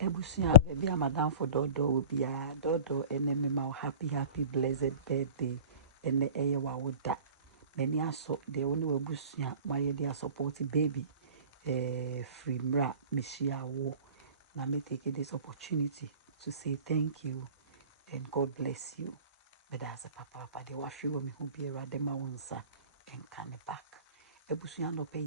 Ebusia, baby, I'm madam for Dodo will be a Dodo and then my happy blessed birthday and the air would that. Many are so the only way Busia, my dear supporting baby, free mra, Mishia wo. Now me take this opportunity to say thank you and God bless you. But as a papa, they wash you me who be a radema onsa and can back. Ebusia no pay.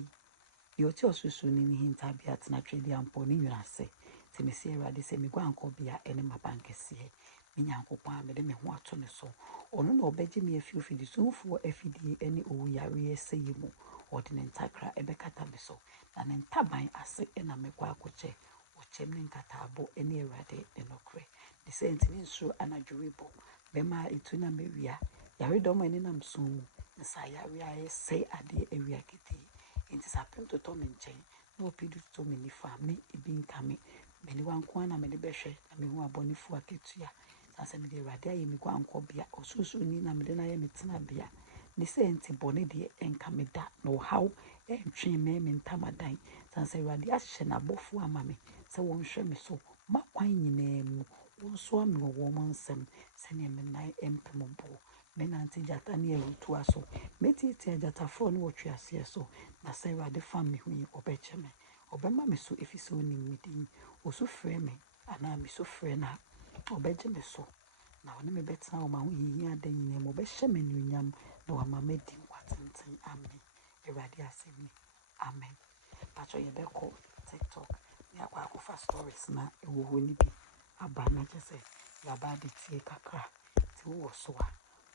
You tell Susun in him tabi at naturally and pony you say. Se me see ready say me go and call be a any my bank see. Me yanko pa me de me ho ato ne so. Ono no obeji me afi ofidi so for afidi any owu yare say you mo. Ordinary takra ebekata me so. Na ne ntaban ase na me kwa akoche. Ochem ne nkata abo any erade enokre. The same thing nso anadwuribo. Bema itu na me wia. Yare do mo ni nam so. Nsa yare aye say ade ewia kiti. It is happened to Tom and Jane. No pedu to me for me, it being coming. Many one corner, many beshe, and me who are bonny for a ketia. As I made a radia, me go and call beer, or so soon in a medina metina beer. They say anti bonny dear and come that, no how, and train me in tamadine. Sans a radiation above for mammy, so won't show me so. My wine name, one swam no woman sem, sending me nine empemable. Men anti jata near to us so. Meti jata phone what you are so. Na say wa de fam me hu obeche me obema me so efi so ni medin oso frɛ me ana me so frɛ na obeje me so na woni me betena o ma hu yi adan nyina mo behye me nunyam na wa ma medi kwatenten amen ewade asemi amen pacho ye be ko TikTok ya kwa akufa stories na ewo ho ni bi aba na je ya ba de tie kakra ti wo so a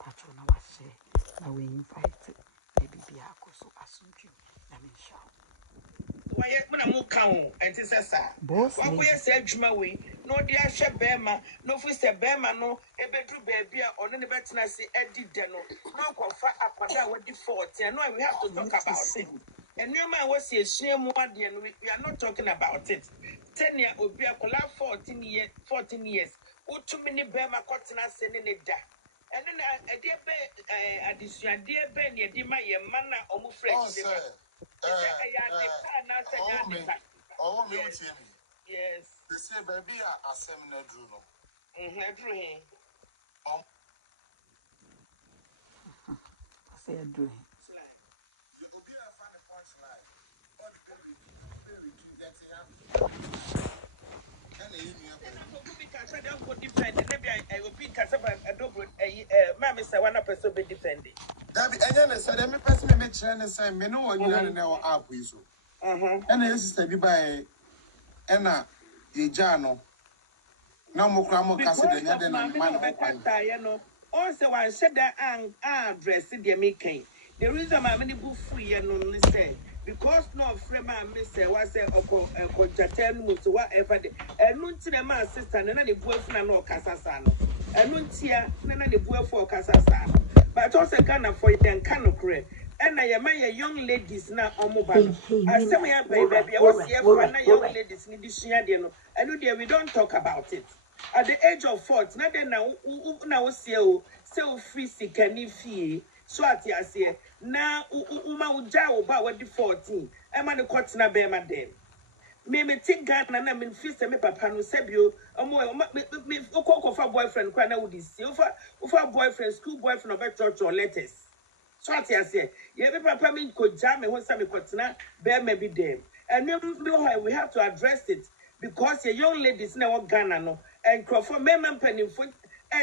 pacho na wa share na we invite maybe be akoso asumdwu na me sha why when I count and it's a sa. What we say, Jumawi, no dear Shabema, no Fister Bema, no, a bedroom baby, or any better I say Eddie Deno, no confa up and down with the 40. I know we have to talk about it. And your man was here, shame more than we are not talking about it. 10 years will be a collab 14 years. Who too many Bema cotton are sending it down. And then a dear addition, dear Ben, your dear, your manner, almost fresh. Yes. They say, baby, a seminar drew no. I drew him. I say I do him. You will be a funny punchline. All the baby that Dabi enya said me person me kyerɛ ne sɛ me no wɔ nyina ne wɔ app yi so. Ɛna sister bi bae ɛna yegya no. Na mo kra mo kase de nya de na ma no kwan. Also one said that address the making. The reason my many book free and no say because no frame I miss was a jaten to whatever and no to the man sister and any boyfriend no casasano. And no tia none of the boy for casasano. But also kind of for it and can of create. And I am a young ladies now on mobile. I say, baby, I was here for a young ladies need this year. I know we don't talk about it. At the age of 40, now say free sick and fee. So at ya now uja about what the 14. I'm on the cotton bear my den. Me think God and I'm in feast and me papa no sebio. Me for boyfriend cry now with this. Ufa boyfriend, school boyfriend of church or letters. So at ya ye papa me could jam me when some cotton bear maybe them. And we have to address it because your young ladies now Ghana no. And Crawford men penny for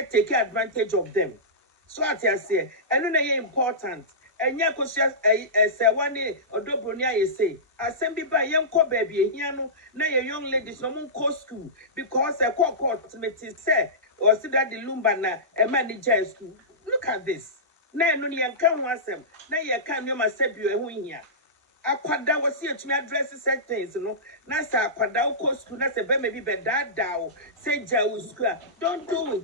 take advantage of them. So what I say, and then important. And Yakosia say one day or Dobronia say, I send me by young co baby, Yano, now your young ladies no more co school because a court say or see that the Lumbana a manager school. Look at this. Now no young can once them. Now you can't know myself you a win here. Akwada was here to me address certain things, you know. Nasa akwada uko school, nasa be maybe be dad down, say jawu school. Don't do it.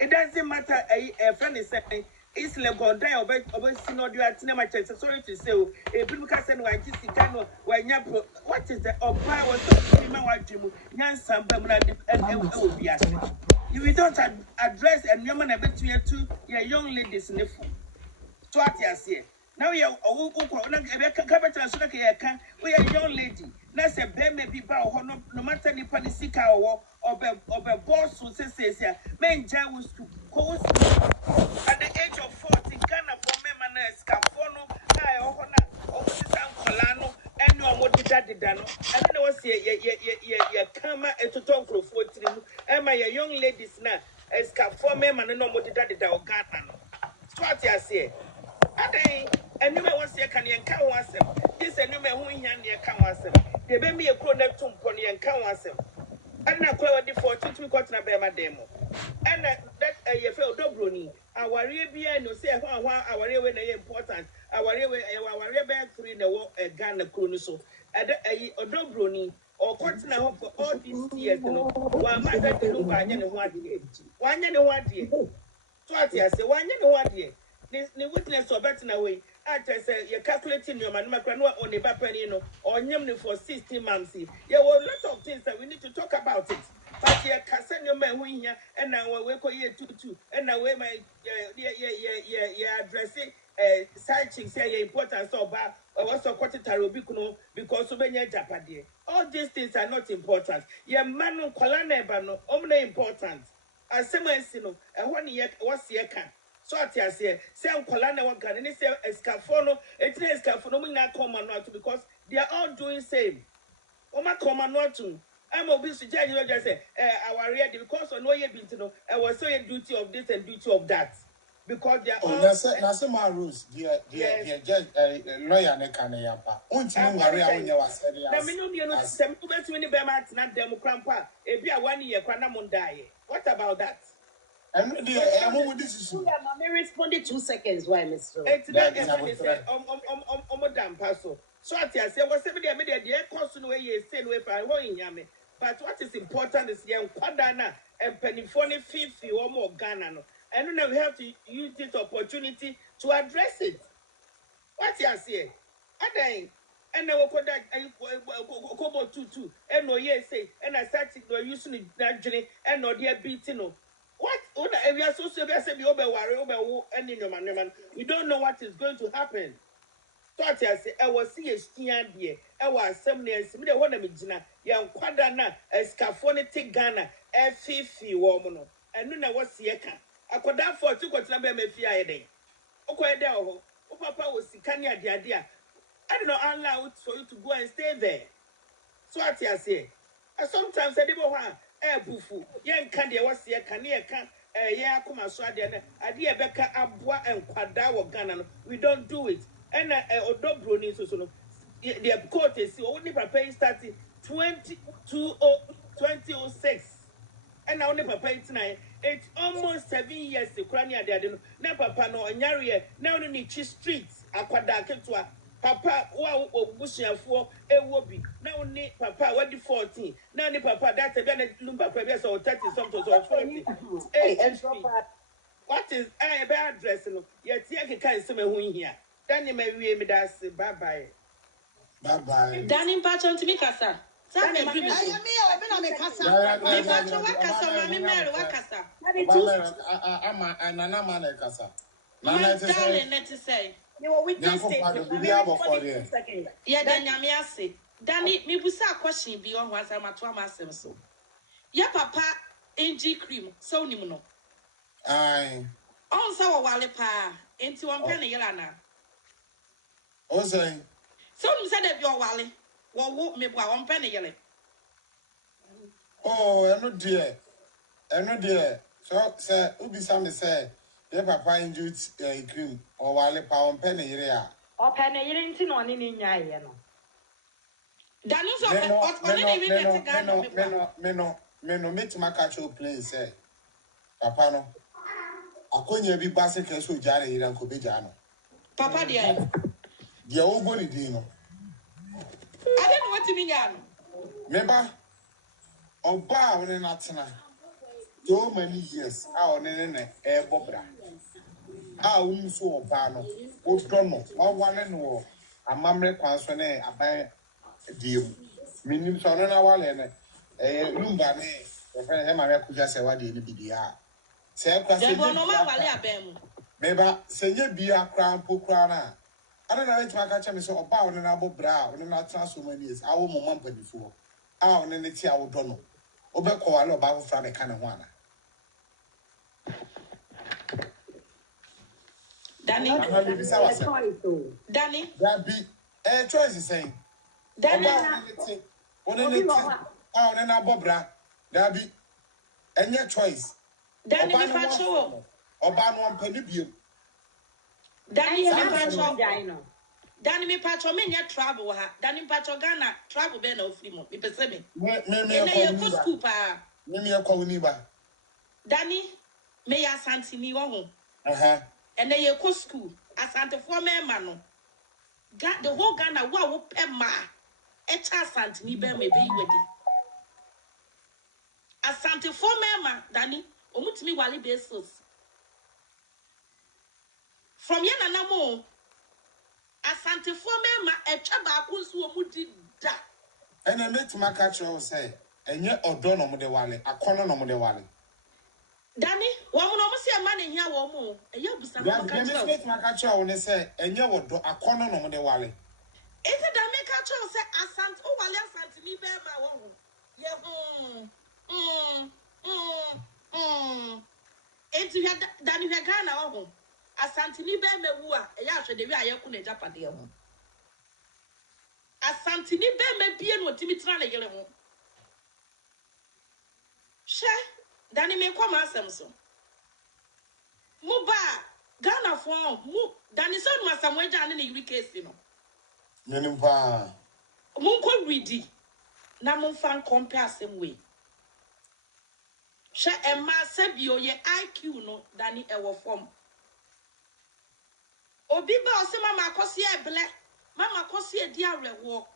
It doesn't matter. A friend is saying, it's like God die over synod you at Nema Church. Sorry to say, a people send why this Gano, why Yapo, what is the Opa was talking about you, Yansam, and if we don't address and woman a bit to your young ladies in the food. So what you say? Now we are capital so we are young lady. na se be me bi ba ho no matter nipa ni sika wo obe boss so se men ja wo at the age of 40 Ghana for me man ska for no ai ho na o ti san kola no ene o mo dida no ene na wo se ye kama etoton krofo tiri mu e ma ye young ladies na ska for me man no mo dida o Ghana no so ati ase adai enuma wo se kan ye kan wasem this enuma ho hia ne kan wasem de be me ye kro na tumpo ne ye kan wasem ana kwa di 14 to kwat na be ma demo ana that ye fe odobroni aware bia no say ho aware we na ye important aware we aware be 3 na wo Ghana kro no so odobroni or kwat na ho for all these years no wa ma da de no ba anya ne ho ade wa anya ne ho ade so ati ase wa anya ne ho ade ni witness obet na we ate say you calculating your man makra no on the bapani no onyem ne for 16 months there were a lot of things that we need to talk about it but you can send your man when here and now we ko ye tutu and now we my addressing side chicks say importance of also quantitary obi kuno because obenya japade all these things are not important your man no kwala na eba no omna important asemansi no ehwo ne ye wose ye kan so ati say nkola na waga ne say escafo no etina escafo no na come out because they are all doing same o ma come out to am obi su judge you just say our ready because on no ye binti no was say duty of this and duty of that because they are all na say my rules the judge lawyer ne kan yampa unti no ware a wonya wasere na me no no sem to betimi ni be ma tena dem krampa e bia 1 year kwa na mon die what about that and the this Mama responded 2 seconds. Why, Mr. It's not everybody say paso. So I say what 7 day the cost no way say no if I want but what is important is young kwadana and penifone fifi or more Ghana no. And now we have to use this opportunity to address it. What you say? Adai and now kobo tutu and no ye say and I started no using that journey and no dear beating no. What if you are so severe say be over and in your man you don't know what is going to happen. So I say I was see a stian dear I was assembly and some one of me jina young quadana escaphonic Ghana fifi woman and no was sieka I could that for 2 quarter number me fear day. Okay there oh papa was sikania dia I don't know allow for you to go and stay there. So what I say sometimes I didn't want bufu yen kan de was ye kan ye kan ye akoma so ade na ade e beka aboa enkwada wo Ghana no we don't do it and odobro ni so no the court is only papa starting 2006 and now only papa it's almost 7 years the krani ade no na papa no onyare na no ni chi street akwada ketua papa wa obusuafo ewobi na oni papa wadi 14 na oni papa that be na lumpa papa so 30 something so 40 what is be address no yet ye kan se me hu hia dani me wie me da se bye bye Dani mpacho ntimi kasa sa me bi so me o be na me kasa me mpacho wakasa ma me mere wakasa ama nana ma na kasa nana te say you will witness it yeah danyame ase Dani me busa question bi on wansa mato amasem so ya papa NG cream so nim no ai on sa wo wale pa enti won pe ne yela na o say so nim say da bi o wale wo me bua won pe ne yele oh eno dear so say ubi sam say your papa injured cream or wale pa on pen yere a o pen yere nti no ne ni nyaaye no Dani so on ne ni met Ghana me no metima catch your plane say papa no akonya bi base ke so jare yere ko be jano papa dia wo go ni din no I don't know what to mean yan member oba woni natena so many years a one ne e bobra a unso oba no o dono wa wane no amamre kwanso ne aban diem minim so no na wale ne lumba ne e fe ne ma me kuja se wade ne bidia se kwa se no ma wale abem meba se nye bia kra mpo kra na I don't know if I catch me so about an abo bra, and not transfer many years. I will mump before. Ah, and then it's our dono. Obeko, I love Bible from a kind of one. Danny, Danny, that be a choice is saying. Danny, one in it. Oh, and then Bobra, that be and your choice. Danny, me patrol. Or ban one penny view. Danny, me patrol. Danny, me patrol, me near trouble. Danny, patrol Ghana, trouble ben of Frimo. Me perceive me. Me scoop. Me a call Danny, me a Santini home. And they go school. Asante for me, mano. Got the whole Ghana, what whoop ma. Echa Santini be me be with Asante for me, Danny. Omutimi wali besos. From yana namo. Asante for me, echa ba kunsu omudi da. And I met my catcher say, and yet or don't know the wale, a corner no the wale. Danny, one almost see a man in here, one more. A young son. My catcher when they say, and you would do a corner no the wale. Is it that make catcher say, Asante, oh, I left Santini bear my own. If you had Danny Vagana home, Asantini bear me woo, a yash the way I couldn't Japan. Asantini bear me be no Timitrana yellow. She. Danny me come asemso. Muba Ghana for mu Danny son masamwe jani ni yuri case no. Menimpa. Munko ready. Na munfan compare same way. She emma sebio ye IQ no Danny ewo form. Obi ba ose mama akosi ebele. Mama akosi edi arewo.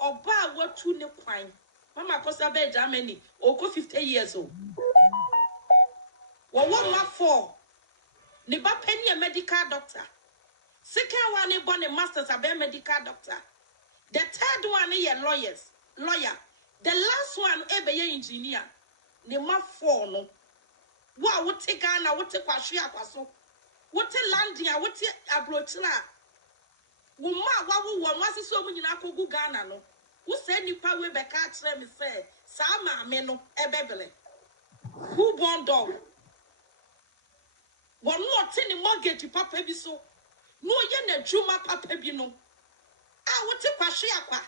Oba watu ne kwan. Mama akosi abe Germany. Oko 50 years old. One ma for ne ba penny a medical doctor. Second one is born a master's a medical doctor. The third one is a lawyer. The last one is a engineer. Ne ma for no. Wa wote Ghana wote kwashia kwaso. Wote landia wote abrochla. Wuma wa wasi so mu nyina kogu Ghana no. Wo say nipa we be ka kire me say sa ma me no ebebele. Who born dog? One more tin mortgage papa bi so. No ye na dwuma papa bi no. Ah wote kwahwe akwa.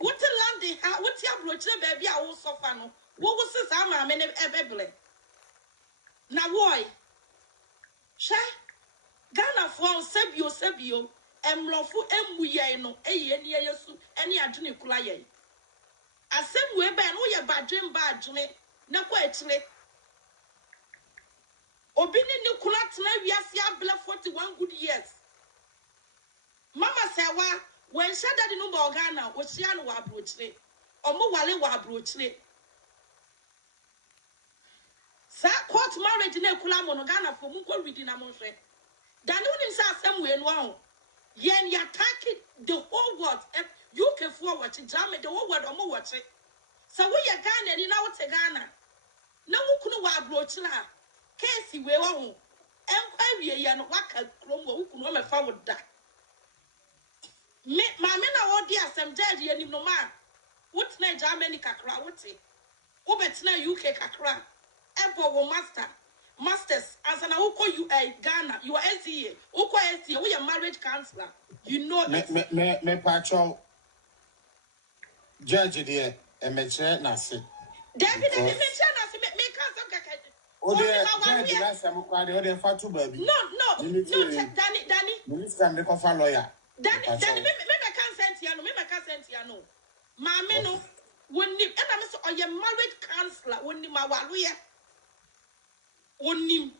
Wote land ha wote abrochire baby a wo sofa no. Wo se sa ma me ne ebebele. Na boy. Sha Ghana for sebio emlofu emuye no eye ni yesu eni adwene kula ye. Asem we be no ye badwen ba adwene na kwa etire. Obini ni kula tena wiase abla 41 good years. Mama sewa when shada di no ba Ghana wo hia no wa abrochire. Omo wale wa abrochire. Sa court marriage na kula mo no Ghana for mu ko ready na mo hwe. Dan unim sa asem we no ahụ. Yen ya attack the whole world. UK for watch Germany the whole world omo watch. So we ya Ghana ni na wo te Ghana. Na wo kunu wa abrochire ha. Kesi we wa ho. Enkwa wie ye no waka krom wo kunu me fa wo da. Me ma me na wo di asem judge ye nim no ma. What na Germany kakra wote. Wo betina UK kakra. Ebo wo masters as an uko you Ghana you are SCA uko SCA we are marriage counselor you know me patrol judge there e me chere na se David me chere na se me counsel kaka o de judge last time kwa de o de fa tu baby no Danny minister me ko fa lawyer Danny me consent ya no maame no woni e na me so o ye marriage counselor woni ma waroye onim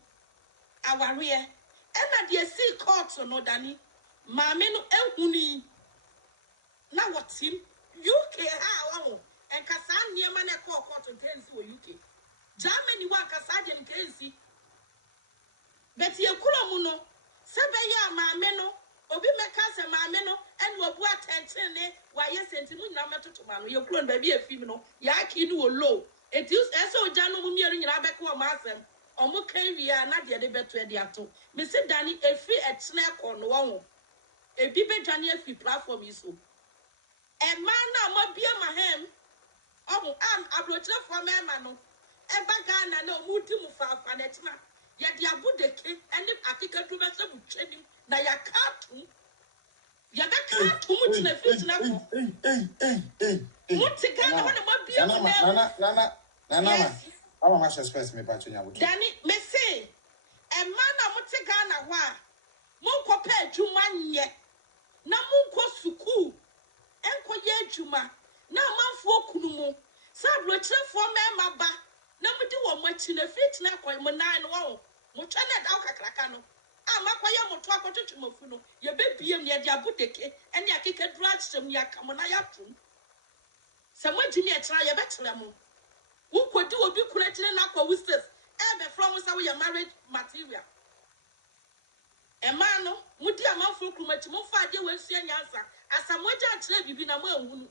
aware ena de see court no Danny maame no ehuni na wotim UK ha wa enkasa niema na court ntensi wo UK Germany wa kasa de ntensi beti ekuro mu no sebe ya maame no obi meka se maame no ene obu attention ne wa ye sentimu nyina metoto ma no ye kuro no ba bi afim no ya ki no wo low eti eso oja no mu miere nyina beka wo ma asem omo kan wi a na de de beto e de ato me se dani efi etne ko no wo ebi be dwane afi platform yi so e man na mo bia ma hem omo am abrochre for me ma no e ba Ghana na omo di mu fa na etna ye de abudeke ene akeka du be se bu twani na ya ka tu ya be ka tu mu tna fi tna ko muti Ghana ho na mo bia mu Nana. yes I'm a space me patch you. Danny me say e man na muti Ghana ho a mo ko pa adwuma nye na mo ko suku enko ye adwuma na manfo okunu mu sa blochefo mema ba na mudi wo machi na fit na kwa mo nan wo mo twa na daw kakraka no amakoye mo to akototu mafu no ye bebiem ne de abudeke ene akeka dura kyem ya kamo na ya tum se mo gini e tra ye betre mo wo kodi obi kuna kire na kwa wishes e be from say we marriage material e man no mudi amanfo okumachi mo fa de wansi anyansa asamoja kire bibi na mo ahunu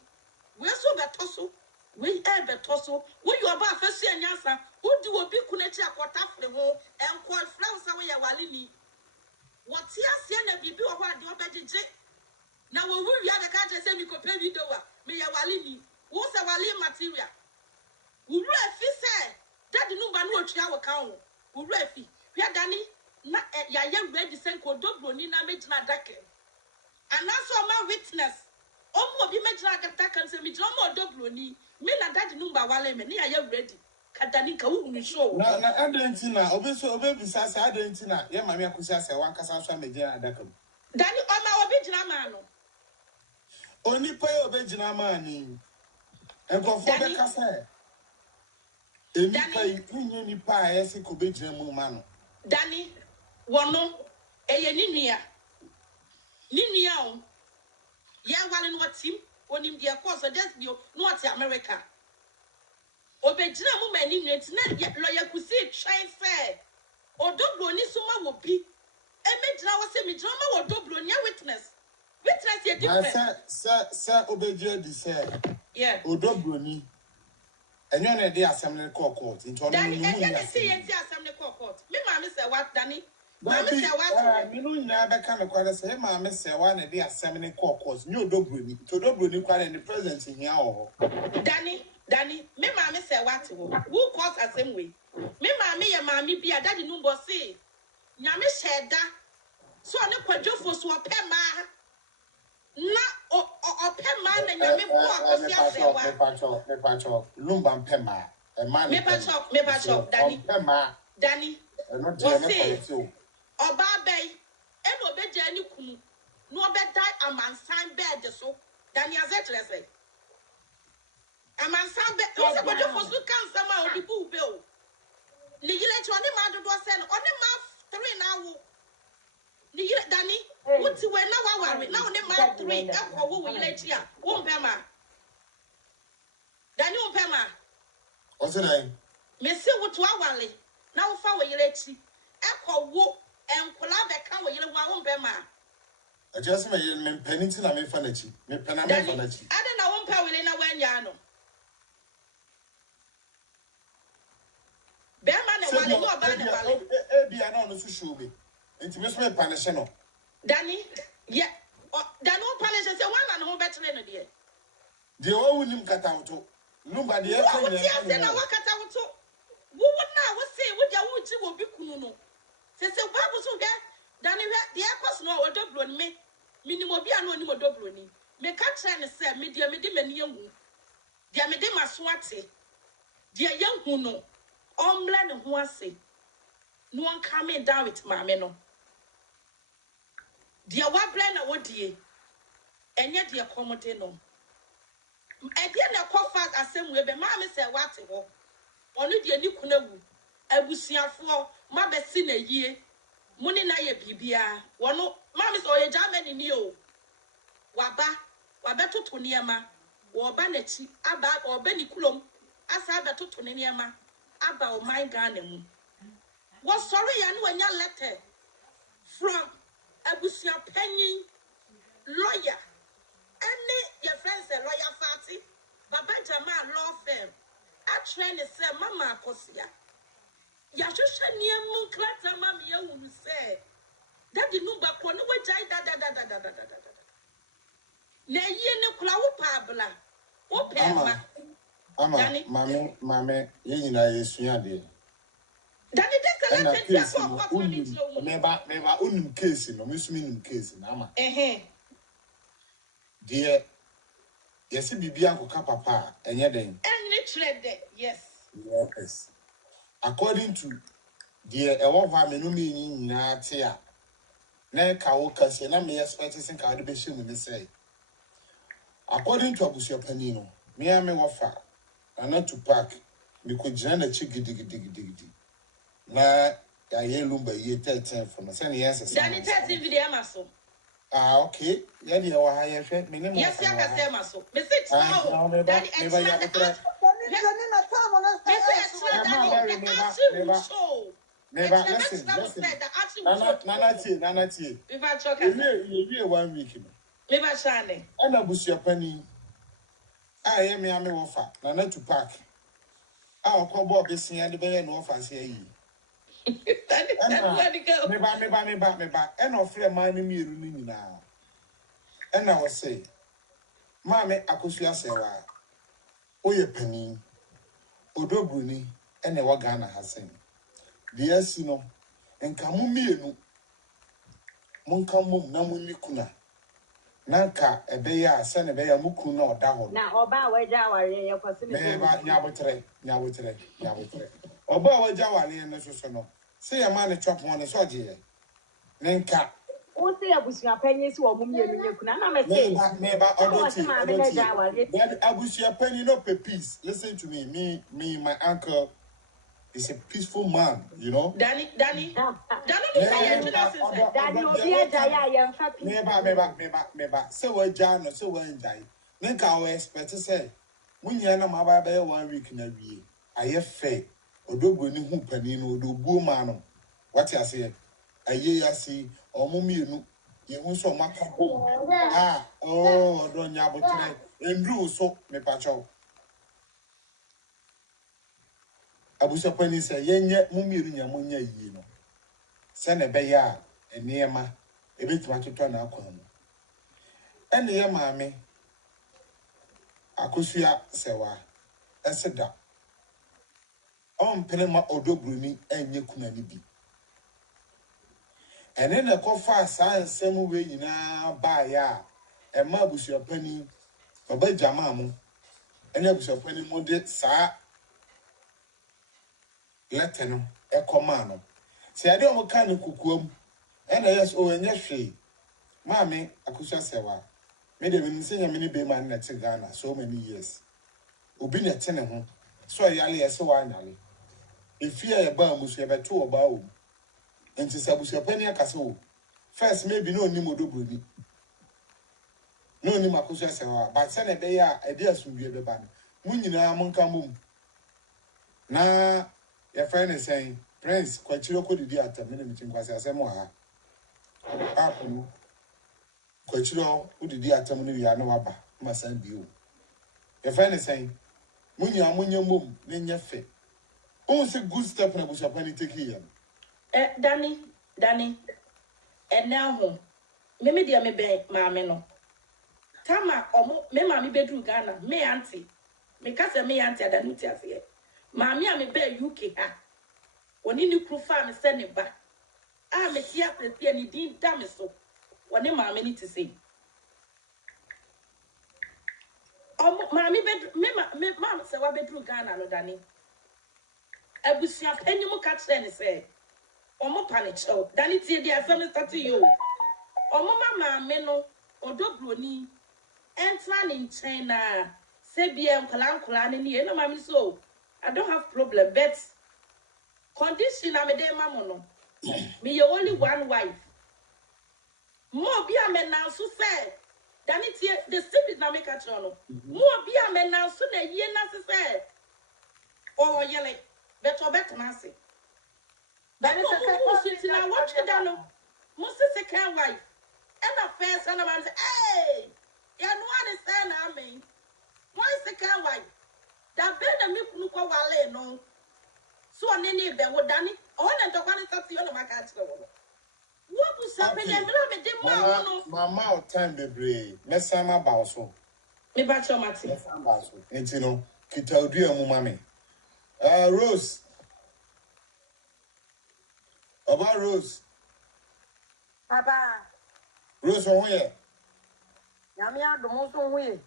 we so beto so we beto so we you ba afesi anyansa udi obi kunachi akota fre ho enko fra so we ya wale ni wati asie na bibi wo ho ade obegege na wo wi ya ka je se mi ko pe video wa me ya wale ni wo se wale material wuru afi se daddy number no otua wo kan wo wuru afi hia dani na ya ye ready senko dobro ni na mejina dake anaso ma witness omo obi mejina agata kan se mi jira omo dobro ni me na daddy number wale me ni ya ye ready kadani ka wu show na adentina obi sasa adentina ye mama akusi ase wan kasa so amejina adaka dani oma obi jina ma no oni pa obi jina ma ni enkofo be kasa eni pa inye ni pa ese ko be jina mu ma no dani wono eye ni nua o ya wale no team onim de course just bio no at America obejina mu mani nwet na lawyer kusi try fair odoblo ni so ma wo bi emejina wo se mejina ma wo doblo nya witness ye different sa obejia di say yeah odoblo ni enyo na dey assembly court into no Danny mu and then see yenti assembly court me ma me say what Danny ma me say what me no nya be ka me kwara say ma me say wa na dey assembly court ni odoblo ni to odoblo ni kwara ni president hia o Danny me ma me say what who court assembly me ma me ya ma me bia daddy no bo say nya me sheda so ne kwadwofo so opema na opema na nya me bo akosi asewa me pacho lumba mpema e man me pacho Danny mpema Danny no dey me quality o oba bay e no beja ni kunu no obedai amansan bed so Danny azetrese amansan be o se kwadwofo so kansa ma obi bu be o ni yire ti oni ma dodo se no oni ma 3 na wo ni yire Danny wuti we na waware na oni ma 3 ekwo wo yire ti a wo mpema Danny wo mpema o se nai me se wutu awale na wo fa wo yire ti ekwo wo enkola be kan wo yire wo mpema I just me mpani ti na me fa na chi me pena me fa na chi ade na wo mpa wele na wanya no be ma ne wale no ba ne wale e bia na no so show me enti me so me punish no Danny yeah Danny wo punish say one na ho betre no de o wunim kata wuto lumba de e kan ne ase na wakata wuto wo na wo say wo dia wo ji wo bi kunu no se babu so ga Danny de akos no o doblo ni me minimo bi ano ni mo doblo ni me ka tre ne se me de mani ehu de me de maso ate de yehu no omle ne ho ase no one coming down with mame no de wa ble na wo die enye de komode no e de na kofa asemu ebe mame se wate ho onu de ni kunawu abusuafo ma be si na yie muni na ye bibia wono mama so ye Germany ni o waba toto niema wo ba na chi aba oba ni kulom asa ba toto niema aba o my Ghana mu wo sorry ya no anya letter from abusia panyin lawyer any your friends a lawyer party baba Jamal law firm a train say mama akosia Ya shosha niemu krata mami ya unu say. Daddy numba kwa no wajai da. Na ye ne kula wo pabla. Wo pema. Ama, mame, ye nyina yesua de. Daddy this a lot Case of no, what mami tlo. meba unum case no, me sumi num case na ama. De yesi bibia nkoka papa enye den. Any trade yes. Yes. According to the ewo hwa me no me nyina te a na ka wo kase na me expect sin ka de be hye me say. According to abusuapani no, me a me wofa ana to park me ko gina na chi gidigidi. Na ya ye lumba ye 13 for no say na yes. Daddy 13 video maso. Okay. Yeah, the wa ha ye hwe me ne mo. Yes, ya ka say maso. Me say no. Daddy extra listen. Nana tie. Viva choka. You 1 week. Viva shane. Ana busuapani. Ye me ame wofa. Nana to park. Okobo besia de be no ofa se yi. Daddy go. Me ba. Ena ofre man ni miru ni nyina. Ena wo say. Mame akosua sewa. Oye pani. Odobruni ene wa Ghana hasen. De asi no enka mu mienu. Monka mum na mu nikuna. Nanka ebeya se ne beya muku na oda ho. Na oba waja ware ye kwose Me ba nyabotre. Oba waja wale ne so no. Se ya ma ne chop mo ne so je. Nenka o se abusua panyi si wo mum ye no nyekuna na me se me ba odoti. That Abusia penny no pe peace. Listen to me. My uncle is a peaceful man, you know. Danny say you Daddy obi ajaya ye mfa pi. Meba. Se we jano, se we enjai. Nenka we expect say munya na maba be 1 week na wie. Aye fe. Odogbo ni hu pani no odogbo ma no. What you say? Aye yasi omumienu ye hu so maka bom. Odo nya botre. Endru so me pacho. Abusapani say yenye mumienu nya monya yi no. Se ne be ya enema ebetima toto na akwa mu. Ene ye maame akosua sewa eseda. Pele ma odobruni enye kuna ni bi. Ene ne kofa sa nsem we nyina ba ya ema abusuapani baba jama mu. Ene abusuapani mu de sa lete no ekoma no. Se ade o ka ne kukuam ene yes o enye hwe. Maame akosua sewa me de me nsenya me ne be man na te Ghana so many years. Obi na te ne ho so yale yese wa anyale. Efia ye ba musu ye beto oba o. Enti sabusuapani akase o. First maybe no ni modobroni. No ni makosua sewa but se na be ya ede asumdue be ba no. Mu nyina monka mum. Na your friend is saying, Prince, kwachiro ko didi atam na mitin kwase asemo ha. Apo kwachiro ko didi atam no wi ana waba masan biu. Your friend is saying, munya mum na nya fe. On se good step na busuapani take here. Danny and now me dia me be maame no. Tama me maame bedru Ghana, me auntie. Me kase me auntie adanuti afie. Maame a me be UK ha. Oni ni kru fa me se ne ba. Me tia prepare ni din da me so. Woni maame ni ti say. Maame bedru me maame se wa bedru Ghana no Danny. Abusia enyum ka kire ne say. Omo panic oh Danny tie dia afem start you. Omo maame no odobroni entra ni nchen na se bia nkala ni no maame so I don't have problem but condition am dey mama no me you only one wife mo bia me na so say Danny tie the secret na make at no mo bia me na so na yie na se say oh yele better na say Danny say na watch it down no mo se second wife and the first and man say hey ya no one say na me why second wife that be na me kunu kwa wale no So on any be wo dani. O na to kwani tati yo na maka atire wo. Wo bu sa pe dem na me dem ma no. Mama time bebre. Mesama ba so. Me ba cho mate. Mesama ba so. Enti no kita odua mu mame. Rose. Oba Rose. Papa. Rose on here. Nyame adom so ho ye.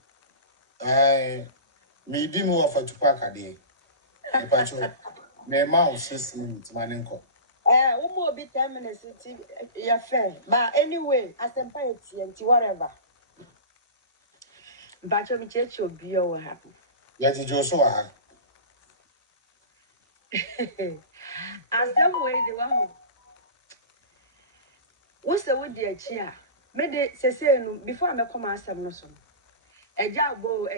Me di mu ofa tupaka de. Me pacho. Me ma o 6 minutes manenko. We mo be 10 minutes ya fair. But anyway, asempa eti whatever. But you chechi obi o ha. Ya ti jo so ha. Asem we the one. What's the wood dear chia? Me de sese no before me come asem no so. Ejabo.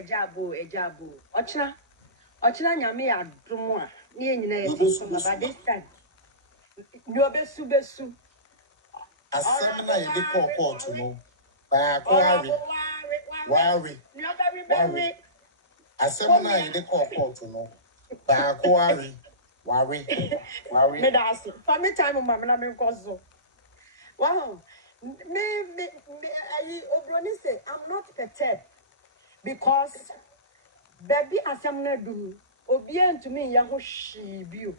Ochina nyame adom a ne nyina ye come by this time. You besu. Asem na ye de court no. Ba ko worry. Asem na ye de court no. Ba ko worry. Me da so. For me time mama na me kozo. Wow. Me obroni say I'm not perturbed because baby asem na do obi antumi ya ho hwi bio.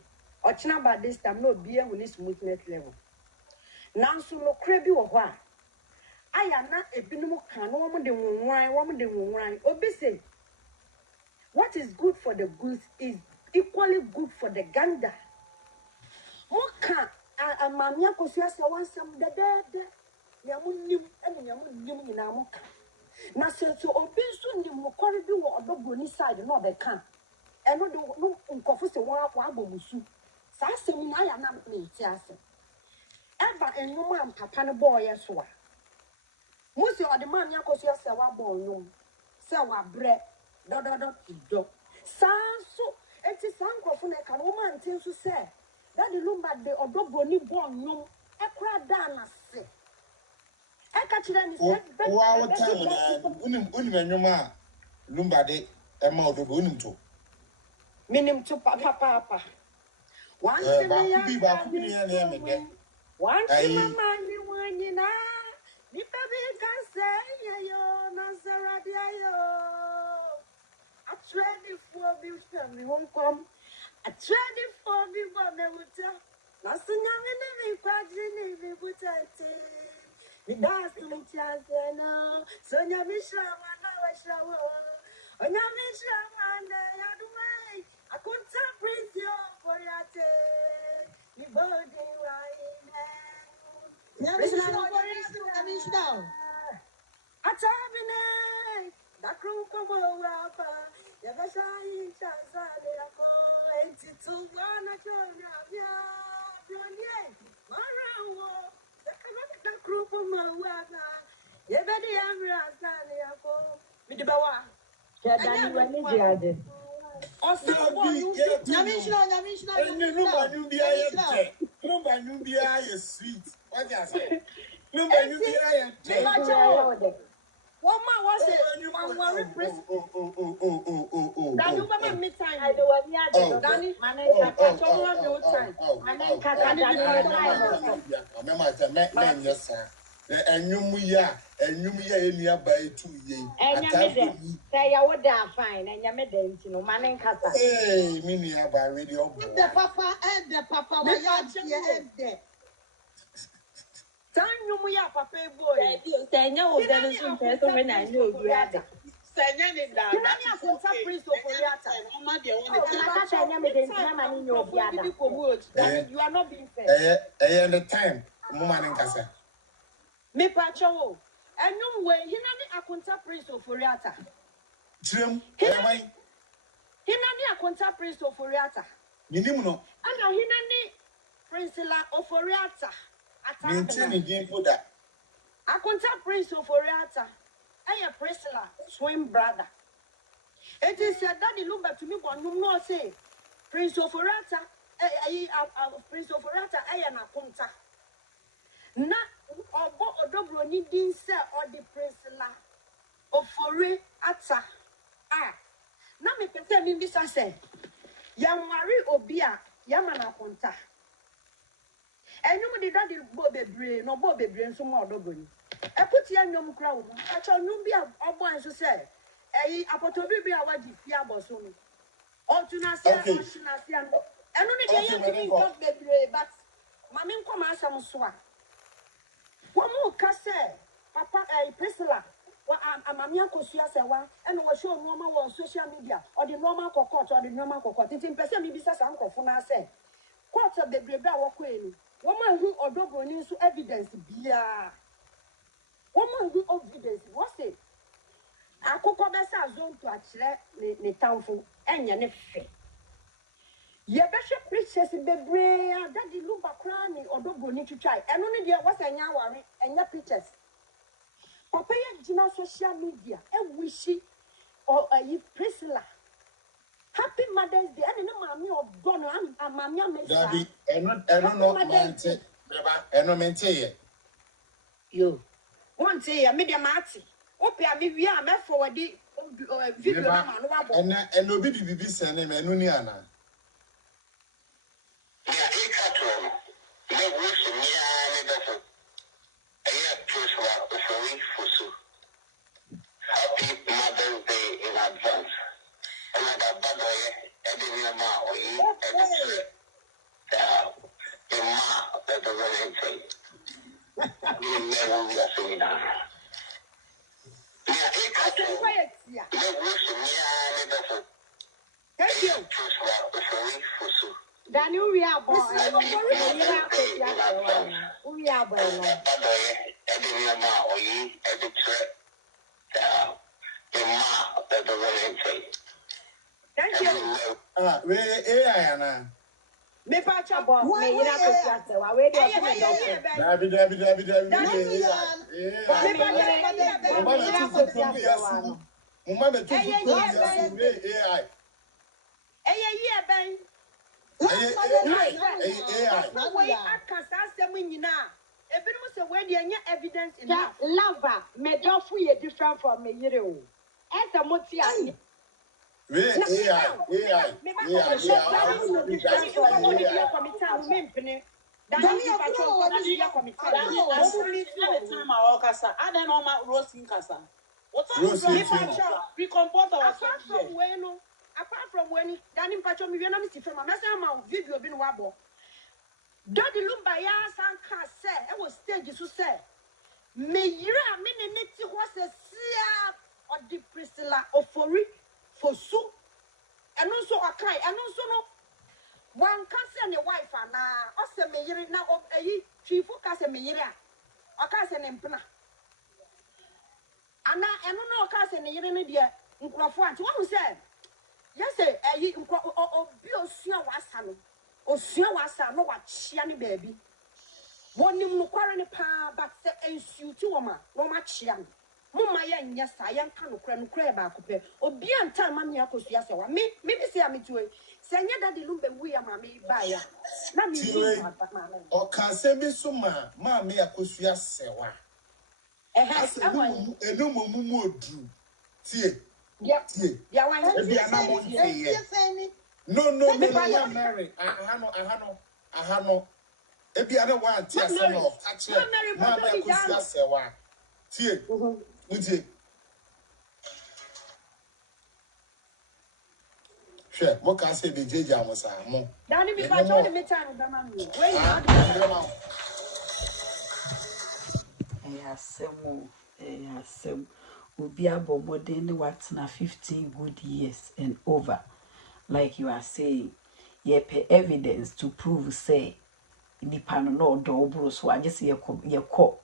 Ochina by this time no obi hu ni smoothness level. Nanso no kra bi wo ho a aya na ebinom kan no wo de nwonwan obi say what is good for the goose is equally good for the gander. Moka amamia kosia se wansam dedede ya munnim ene ya munnim nyina moka na se so obi so ndim mokore bi wo odobroni side no be kan eno de no nkofo se wa agbomusu sa asem na ya na me ti ase eba enwom am papa ne boy so a musi ode mamia kosia se wa bo nwom se wa bre do sa so enti sa nkofo ne kan wo man tin so se that the lumba de odobroni born nyom ekra da na se eka kire ni se Wa time na unim enwoma lumba de ema odogo unim to. minim to papa once ba ku bi ya na emede. once mama ni wanyina ni baby can say yo na saradia yo I tried for me family won't come I tried for me but me wuta na sunya me kwadri ni butate mi das mi chance no sunya mi shama na wa shawo onya mi shama na ya duwai I couldn't breathe you for yate mi body wine ya mi shama Atamine, da kruko wapa, ya bashai chazade yako, enti tuwana chona bionye, marawo, da kruko wapa, ya bedi amra zade yako, midibawa. Dani wani jiade. Nyamishna. Lumba nyumbia ye sweet. What you say? Lumba nyumbia ye te. Woman was it? One worry press. Dani mama me time. I do what ya Dani manen ka chomo no time. Manen ka Dani men yes sir. Enyum ya enua ba etu ye. Enyame say ya would da fine enyame de ntino manen kasa. Eh me nua ba really obo. The papa wa ya de. Tanyu ya papa boy. Senya o denu so person when I know obi ada. Senya ni da. Nani akunta prince oforiata. Oma de won Kaka senya me de ntina mani nyo obi ada. You are not being fair. The time mo manen kasa. Me pacho. Enum we hinani akunta prince oforiata. Chirem. Hinani akunta prince oforiata. Ninim no. Ana hinani prince la oforiata. Maintain again for that. Akunta prince oforiata. Aya Priscilla swim brother. It is said that the lumber to me one no say Prince Oforiata Prince Oforiata aya na kunta. Na obo odobro ni din se or the Priscilla Oforiata. Na me pese mi bisa say ya mari obi a Yamana Conta. And you did that Bobby Brain, no Bobby Brain, so more dogony. I put young young crowd. I shall not be a boy to say. A apotobi be a wadi fiaboson. Or to Nasia, and only the young to be brave, but Mammy come as some swag. One more cassette, Papa a Priscilla. A mamma Cosia Sawa, and was show normal on social media, or the normal cocotte, or the normal cocotte. It's in person, maybe says uncle for I say. Quarter the brave queen. Woman who or dog news to evidence be woman who evidence. What's it? I could come as a zone to actually the town for any nephew. Ye bishop princess in Bebrea, daddy look back cranny or dog need to try. And only there was a yawa and your pictures. Papa Gina social media, and wishy or a Priscilla. Happy Mother's Day, and no mammy or Donna, and mamma Daddy, and not maintain. And no maintain. You won't say a medium arty. Opia, me, we are met for a video. And no be sending and Uniana. Happy Mother's Day in advance. And I got bad boy, and then Ma, or you, and Ma, that doesn't say. You never will see now. Thank you. Daniel, we are born. We are born. Thank you. Where Me pacha bo me yira ko fiase wa we dey o Dabi. Mama be too AI. Evidence in that lava me don't feel different from me yire. As a motia AI. Apart from when Danny Pacho Miana Missy from a message video been wabble. Daddy Lumba Yas and Cass said, I was stage to say, may you have many was a seer or the Priscilla or for soup. And also a kind, and also no one can send a wife and also may you now of a chief focus a mirror. A cousin and Puna. And I don't know a cousin a year in a year in Crawford. What who said? Yes, a ye or Biosia was or Sia was no what shiani baby. One name no quarry pa, but say ensue to a man, no much young. Mumma, yes, I am can crab back or be on time, mammy, I could yes, maybe say I'm to it. Say, that the lumber we are mammy buyer. Not me, or can say me summa, mammy, I could yes, sewa. A no more drew. See, yep, yeah, no, Mary. I have no. If you other one, no, actually, mammy, I could yes, sewa. See, would you? Sure, what can I say? The JJ was a more. Danny, be my journey, me time, wait, Yes, Ubi abomodeni what na 15 good years and over. Like you are saying, yepe evidence to prove say nipa no do so I just ye ko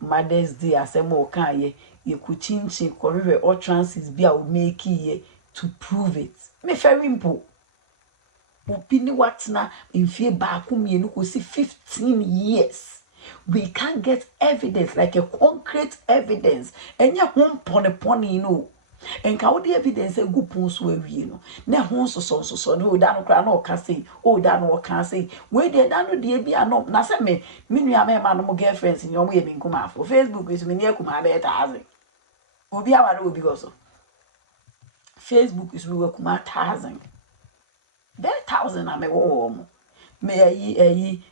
Mother's Day asemo kan ye ku chinchin ko or chances be a make ye to prove it. Me very simple. Opini what na in fear back mienu ko see 15 years. We can't get evidence like a concrete evidence. And ya home pony, you know. And can the evidence a good pons where we know. Na hon so no dan cry no can say, oh dan no can say. Where they dan no be no na say me nua me no girlfriends in your way me kuma for Facebook is me near kuma be taze. Obi awale obi go so. Facebook is we kuma 1,000. There 1,000 na me wo me ayi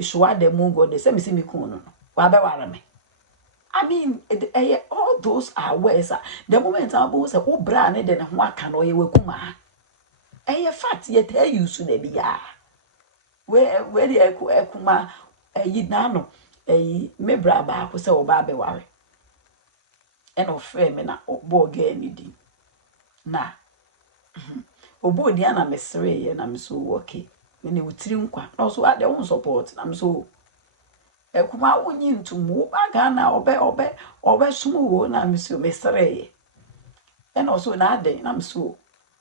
shwa de mungo de se me si me kun no wa be ware me. I mean, all those are ways. The moment I was a whole brand and then what can or you will come. A fact yet tell you soon be ya. Where the kuma a yidano a me braba was so baby worry. And of frame and a board any na obo diana mesre and I'm so okay. When you would trinkwa also at their own support. I'm so ekuma wonyi ntumu baga na obe sumu na misu mesere and also na den na misu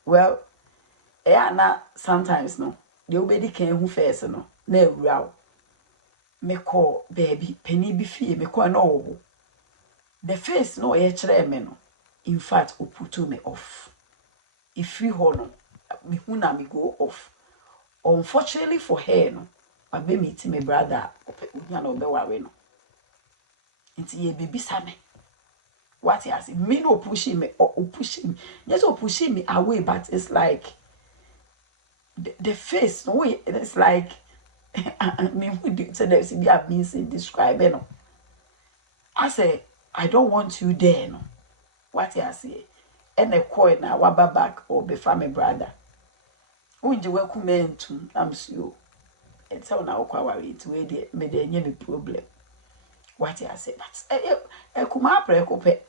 well na sometimes no the obedi kan hu first no na awura me call baby penny bi fie me call no wo the face no ye kire me no in fact oputu me off if we ho no me hu na me go off unfortunately for her no abe meet me brother onya na obe ware no nti ye bebisa me what he has me no pushing me or pushing me yes or pushing me away but it's like the face no way it's like me who do so there's be a means in describing no I say I don't want you there no what he say and a coin na waba back or be family brother unje we kumentu I'm sure it's how na okwa worry to we dey me dey me problem what he say but kuma prekope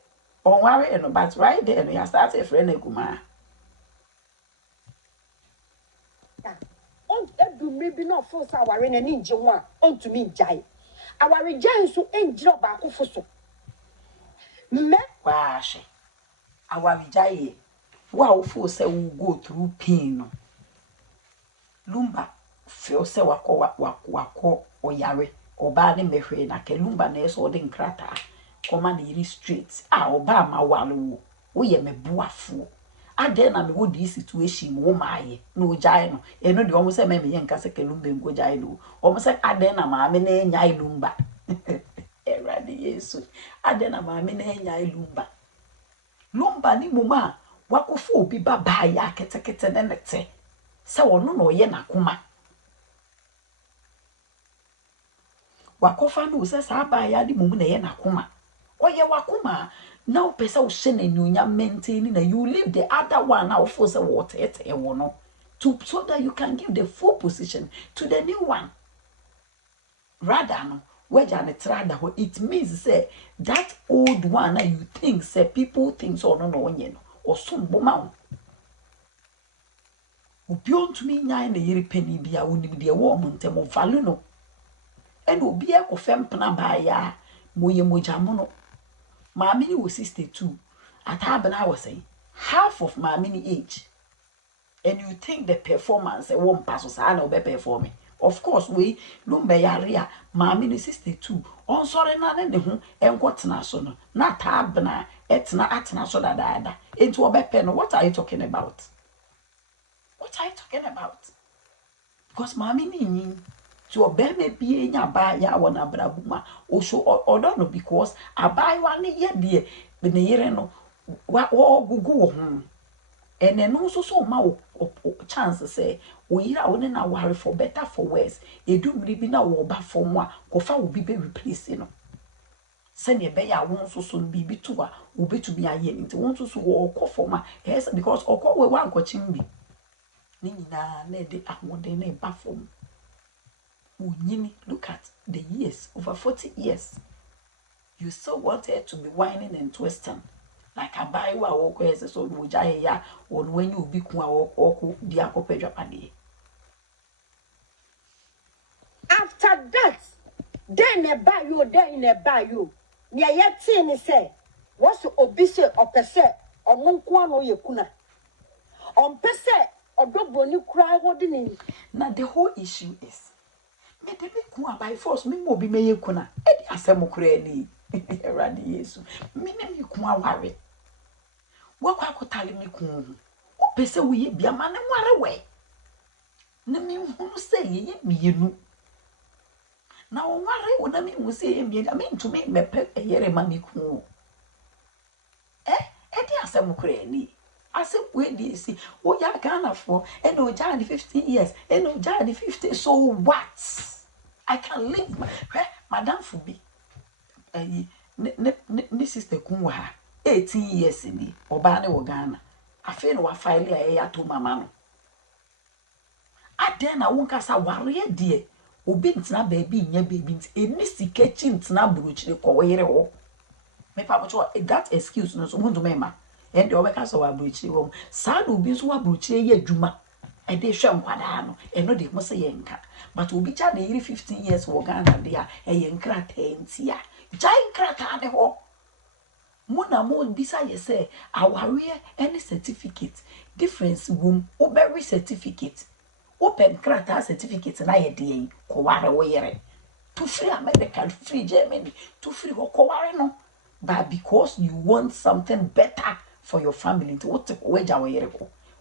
on worry no but right there no you start a friend kuma on edu maybe no force aware na ni nje ho a on to me jai aware jai so enjiro ba akofo so me wash aware jai wa wo say we go through pain no lumba feel say wako oyare oba ne mehwe na ke lumba na eso de nkrata koma na yiri street oba ma walu wo ye mebuafo ade na me wo di situation wo maaye na ojai no eno de omo se me ye nka se ke lumba ngo jai no omo se ade na ma me na enya lumba erade yesu ade na ma me na enya lumba ni muma wakofo obi baba ya ketekete ne nete se wono no ye nakoma wakofa no se sa ba ya di mumu na ye nakoma oye wakoma na opesa wo hye na nyunya maintain na you leave the other one now for say what e wono to so that you can give the full position to the new one rather no weja ne trada ho it means say that old one that you think say people think so no onye no osombo ma wo obi ontumi nyan na yiri pani bia wonim de wo mo ntem value no and obi e ko fempna ba ya moye mojamono maami ni was 62 atabana was saying half of maami age and you think the performance e won pass so na obe performing of course we lumbe yarea maami ni 62 on sorry na ne ho enkotena so no na atabana atena so dada into obe pe no what are you talking about? What are you talking about? Because mommy ni to obey me be nya ba ya wona brabuma o so don't know because abai wa ne ye de be ne yere no wa gugu ho ene no so ma o chance say o yira wo ne na worry for better for worse edu mri bi na wo ba for mo a ko fa wo bi be replace no se ne be ya won so bi to a wo betu bi aye nti won so wo ko for ma yes because okọ we wa nkochim bi Nina ne de ahode ne bafom. Unyini, look at the years, over 40 years. You still wanted to be whining and twisting. Like a buy wa woko ese so mujaya ya on when you be kwa woko diako pedra padi. after that then e buy you then e buy you nya yeti ni say what's obi say opese onunko ano ye kuna on pese odobroni kura hodi ni. Now the whole issue is me de me ku by force me mo bi me ye kuna e di asem kura ni erade yesu me ne me ku aware wakwa akotale me ku o pese wo ye bia ma ne ware we na me hu say ye mienu na wo ware wo na me hu say ye mienu me ntumi me pe yere ma me ku e di asem kura ni I said, wait, do you see? Oh, yeah, Ghana for, and no, Johnny 15 years, and no, Johnny 50. So what? I can live Madame Fubi. This is the Kunwa 18 years in the Obane or Ghana. I feel no file a to mamma. I then I won't cast a warrior dear. Obintina baby, your baby, a missy catching snabruch the coere. Me papa that excuse no so want to mema. And the overcast of our breach home. Sad will be so a breach ye juma. And they shall quadano, and no, they must say yanka. But will be child 15 years for Ghana, dear, a yankra tensia. Giant crack ho. Mona mo beside say, our rear any certificate, difference room, or berry certificate. Open crata certificate and I a day, Kowara wearing. To free America, to free Germany, to free Hokowareno. But because you want something better for your family, to what wage our year.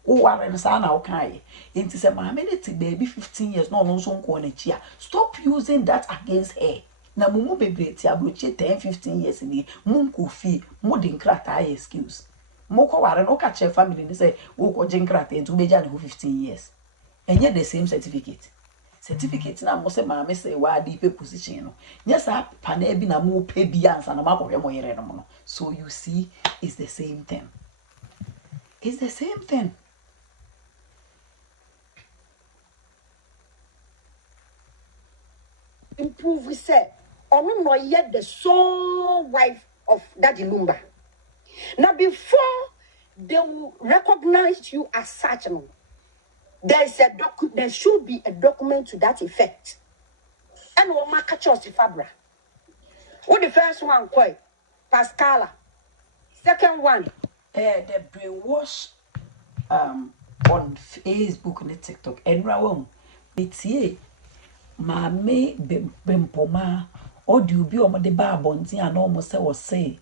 Oh, Warren Sana, okay. It is a mammy, baby 15 years, no, so corner. Stop using that against her. Na mumu bebre ti abroche 10-15 years ni munku fi modern krata excuse moko ware no ka che family ni say wo ko jin krata entu beja ne 15 years enye the same certificate na mo se ma me say wa di pe position no nya sa pa na bi na mo pe bi ansa na makohwe mo yere no no. So you see it's the same thing. Improve, we say. Or no yet the sole wife of Daddy Lumba. Now, before they will recognize you as such, there should be a document to that effect. And we'll mark a choice Fabra. What the first one, quite Pascala. Second one, the brainwash on Facebook and TikTok and Rawon. It's ye. Mame bempoma audio bi omo de ba abonti an almost say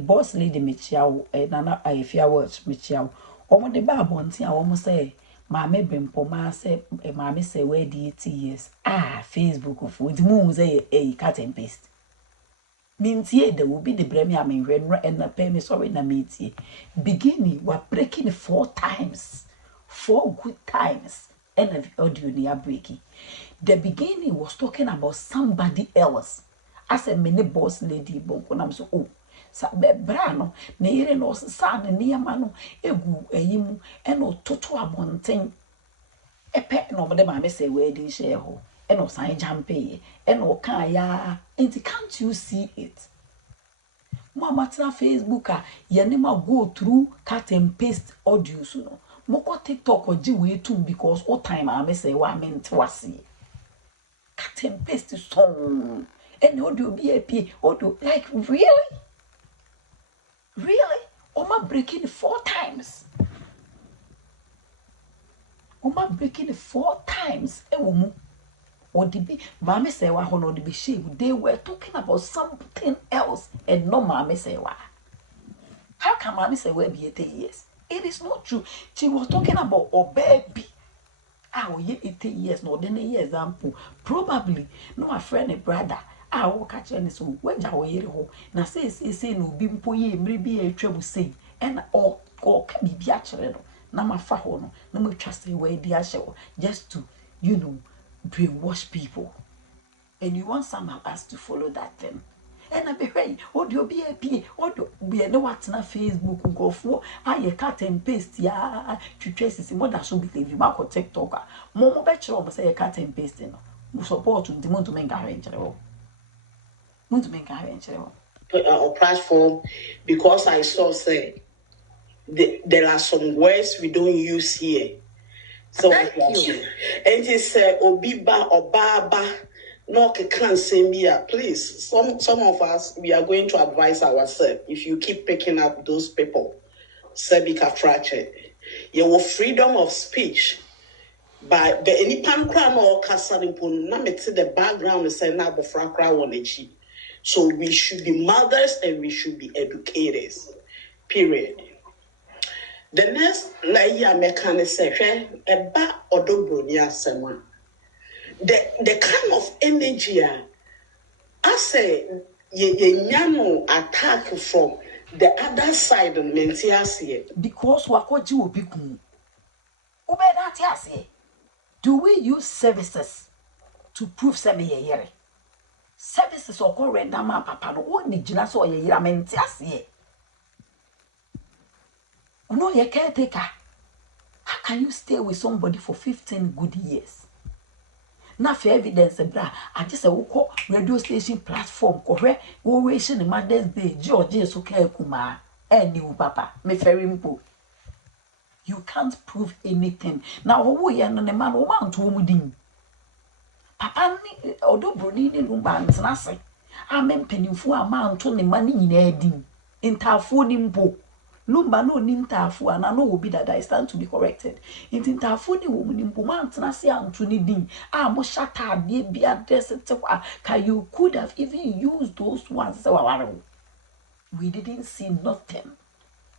boss lady mechiawo nana afia watch mechiawo omo de ba abonti an almost say mame bempoma say mame say we di 80 years Facebook of with moon say cut and paste mintie there will be the bremi amenhwe and na pay me sorry na metie beginning we breaking 4 times 4 good times and audio ni breaking. The beginning was talking about somebody else. As a mini boss lady bonko na so oh sa be bra no na yire no sa na niama no egu eyimu e no toto abonten epe no de ma me say we dey share ho e no san jampe e no kan ya enti can't you see it mama tna Facebook ye ne ma go through cut and paste audio so no moko TikTok oji we too because all time I me say wa me ntwase cut and paste song and audio BAP audio like really Oma breaking 4 times ewomu odibi mama say wa hono odibi shame they were talking about something else and no mama say wa how can mama say we be 80 years it is not true she was talking about a baby. Ye 80 years no then a example probably no my friend a brother wo catch any so when ja wo yere ho na say no bi mpo ye mri bi e twabu say and or ka bibi a kire no na mafa ho no na ma twa say we di a hye just to brainwash people and you want some of us to follow that thing. And I be hey, audio BAP, audio be no what na Facebook go for. I cut and paste ya to traces more than so believe you mark TikTok. Momo betcha almost say cut and paste no. Support to the moon to make arrange. Or platform because I saw say there are some words we don't use here. So thank you. And it's Obiba or Baba. No, can't say me. Please, some of us we are going to advise ourselves. If you keep picking up those people, Sebika fracture, you have freedom of speech. But the any pancran or casarin na meti the background is saying now the fracra one. So we should be mothers and we should be educators. Period. The next layer mechanic say a ba odobronia sema. The kind of energy I say ye nyano attack from the other side mentias here. Because wakoji will be cool. Do we use services to prove some here? Services or call render my papa no one need jina so ye mentias ye. No, you caretaker. How can you stay with somebody for 15 good years? Now for evidence, I just say radio station platform, correct? Oration the Mother's Day, George, so kuma, and you, Papa, me very simple. You can't prove anything. Now, who are the man who want to win? Papa, although Bruni Lumbans, nothing. I mean, penny for amount to the money in Edding. In Tafonim book. Lumba no nintafu and I know will be that I stand to be corrected. In Tintafuni woman in Bumant Nasi Antony Din. Mo shata de be addressed to you could have even used those ones. We didn't see nothing.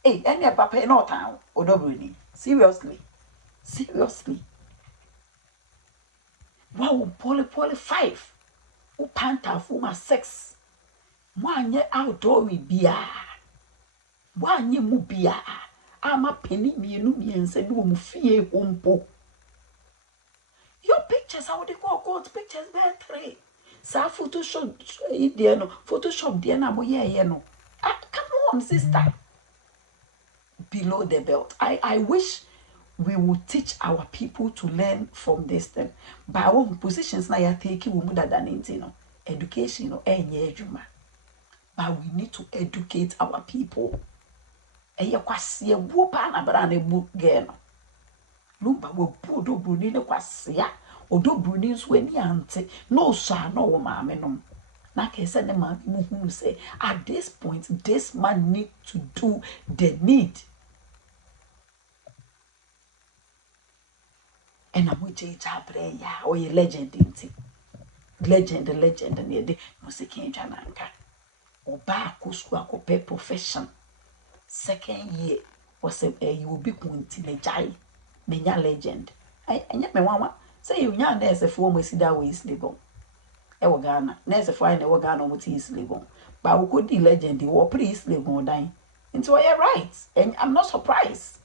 Hey, any papa no town or Dobrini. Seriously. Wow, poly 5. O panta for my 6. 1 year outdoor we be. One ye mubia, I'm a penny me and said, "You fee umpo." Your pictures, how they call God's pictures, bear 3. Sa Photoshop, Photoshop, dear Naboye, no. Come on, sister. Below the belt. I wish we would teach our people to learn from this thing. By our own positions, now you're taking women than education, but we need to educate our people. Eye kwasia bupa na bra na bu ge no lumba wo bu do bruni ne kwasia odo bruni so ani ante no so no wo maame no na ke se ne maame mu hu say at this point this man need to do the need and amuje jabre ya o ye legend inti legend ne de no se ken twa nanka oba akosku akope profession. Second year was you will be kunti menya legend. I me mama say you nya nurse for mo si da we slegon. E wo Ghana nurse for I wo Ghana mo ti slegon. But we could be legend wo pre slegon dan. Into you're right. And I'm not surprised.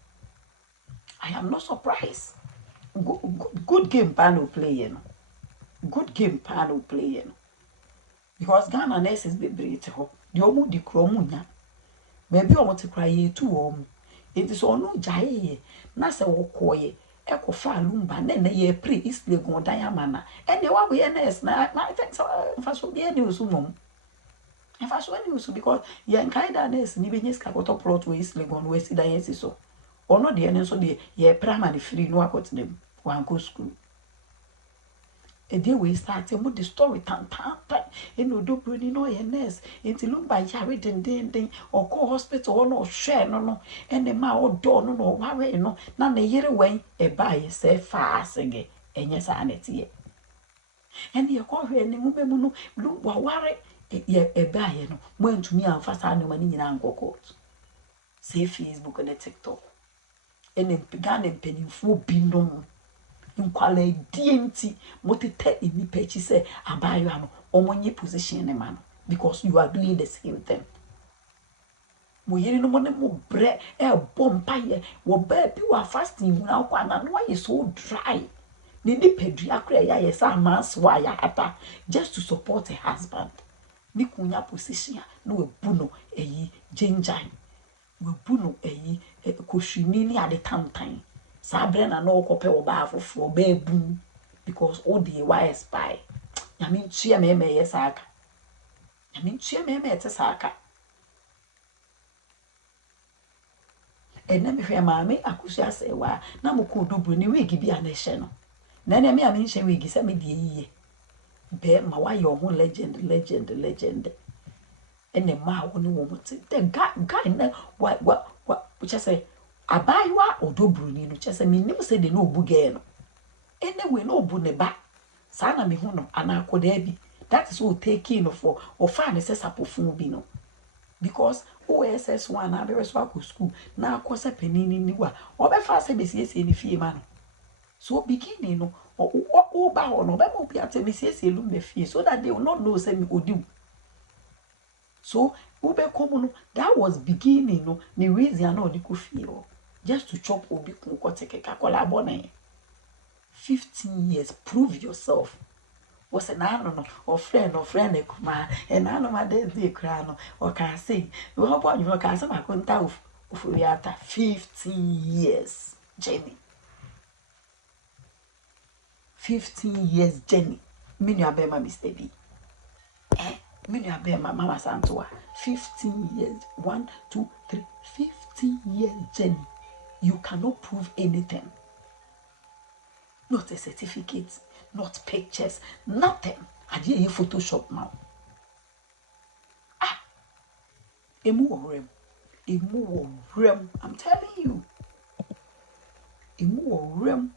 I am not surprised. Good game panel playing. Good game panel playing. Because Ghana nurses be brete ho. Di omu di kromunya. Maybe I want to cry too. It is all no jay. Nasa wokoye. Eko fa lumba nene ye pre isle gon diamana. And the one we nurse na I think so if I should be any usumum. If I should any usu because ye nkaida nurse ni benyes ka koto plot we isle gon we si dan so. Or no the so the ye primary free no akot them. Wan go school. A day we started with the story tan in Odo Bruni no ye nurse into lumba yari den or call hospital or no share no and the ma or door no worry no none a year away a buy say fast again and yes anity and you call her any muno lumba worry a buy no went to me and fast no money in uncle court say Facebook and a TikTok and then began a penny for bindon. Nkwale DMT motete ini pechi say abayo ano omonye position ne man because you are doing the same thing. Mo yiri no mo ne mo bre bompa ye wo ba bi wa fasting na kwa na no ye so dry. Ni pedua kra ya ye sa man's wa ya ata just to support her husband. Ni kunya position no we buno eyi ginger. We buno eyi koshini ni ade tantan. Sabre na no kope oba afofo bebu because all the why spy. I mean chia me yesaka. I mean chia me tesaka. And na me hwe maame akusia se wa na moko dobru ni wigi bi anehye no. Na me hye wigi se me die yiye. Be ma wa your own legend. And the ma woni wo muti. The guy na what which I say Abaiwa Odobruni no chese me nim se de no obuge no anyway no obu ne ba sana me hu no anakoda bi that is what taking for or find se sapofun bi no because OSS1 na be so akọ school na akọse penini ni wa obefa se besiesie ni fie ma no so beginning no o ba ho no be mo bi ate besiesie lu me fie so that they will not know say me odi So ube komo that was beginning no the reason no the could feel just to chop obi ko take kakola bone 15 years prove yourself. Was an no or friend kuma and I know my day crown or can say you hope on your casa I couldn't tell if we are 15 years Jenny 15 years Jenny mean you bear my mistake mean you bear my mama santua 15 years 1 2 3 15 years Jenny you cannot prove anything, not a certificate, not pictures, nothing. I did a Photoshop now. Emu rem. I'm telling you. Emu rem.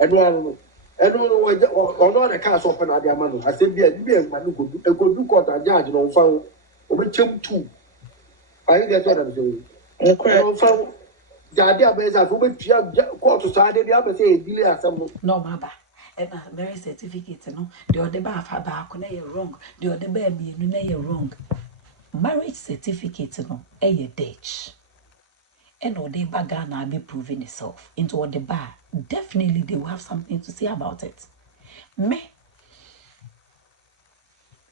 Everyone on the cast open at the Amano. I said, be a man who could do court and judge no found over chum too. I get what I'm saying. The idea is that we court to side the other say, delay some. No, Maba. And a marriage certificate, no. The other bar for back wrong. The other baby, you wrong. Marriage certificate, no, a ditch. And or they bagana be proving itself into what the bar. Definitely they will have something to say about it. Me.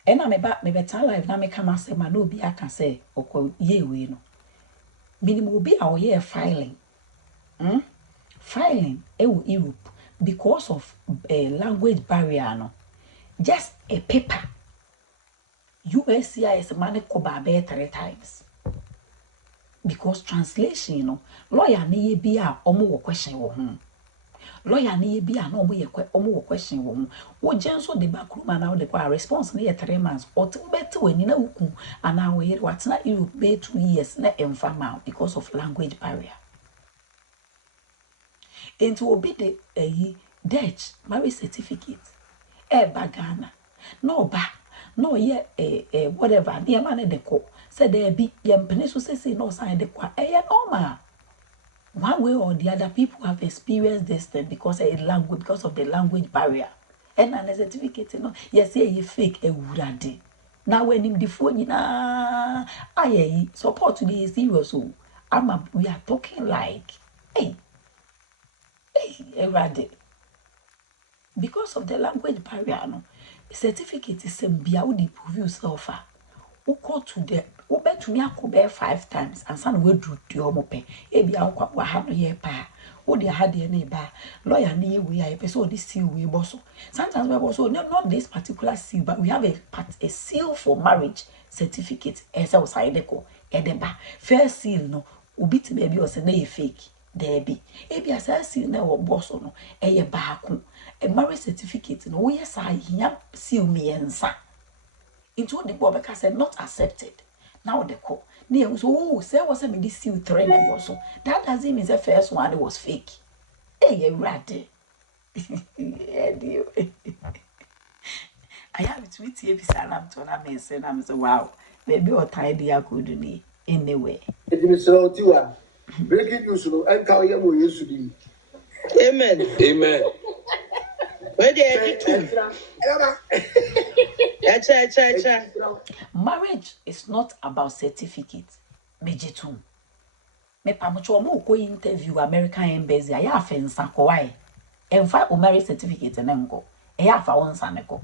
And I'm about me better life now. Me come and say, man, no be I can say, or ye we no. Minimum will be our year filing. Filing Europe because of a language barrier. No, just a paper. USCIS money cover 3 times. Because translation, you know, lawyer ni be a omo question wo ho. Lawyer ni be a no omo question wo ho. Wo jenso the back room and now the response na 3 months. Or to better when na uku and now we what na Europe be 2 years na emfama because of language barrier. Into obi the Dutch marriage certificate. Bagana. No ba. No ye whatever. The man de ko. Said there be yem peneso say no sign de kwa. Normal. One way or the other, people have experienced this thing because of the language barrier. And a certificate, no. Yes, ye fake a woodade. Now when him the phone aye support today is serious. So we are talking like hey. Because of the language barrier, no certificate is a biaudi prove yourself. Who go to the bet to me 5 times and son will do the omope. Ebi wa have no year pa. Oh, they had their neighbor, lawyer near we are a person this seal we bosso. Sometimes we also not this particular seal, but we have a seal for marriage certificate as outside the co. Edeba fair seal no ubit baby or say fake. There be. Ebi asasi na wo boss no eye baako. A marriage certificate no we yes I seal me ensa. Into the boy said not accepted. Now the call. Near so say was me this seal 3 was. That doesn't mean the first one was fake. Hey ratty. I have it with you salam to na me say I'm so wow. Baby or tidy I could do anyway. It is so too. Breaking news, and Kawayamo used to be. Amen. Amen. Where they Marriage is not about certificate. Mejitum. Me pamucho mo ko interview American embassy aya afensa ko why. Emfa o marriage certificate na nko. Eya afa wonsa ne ko.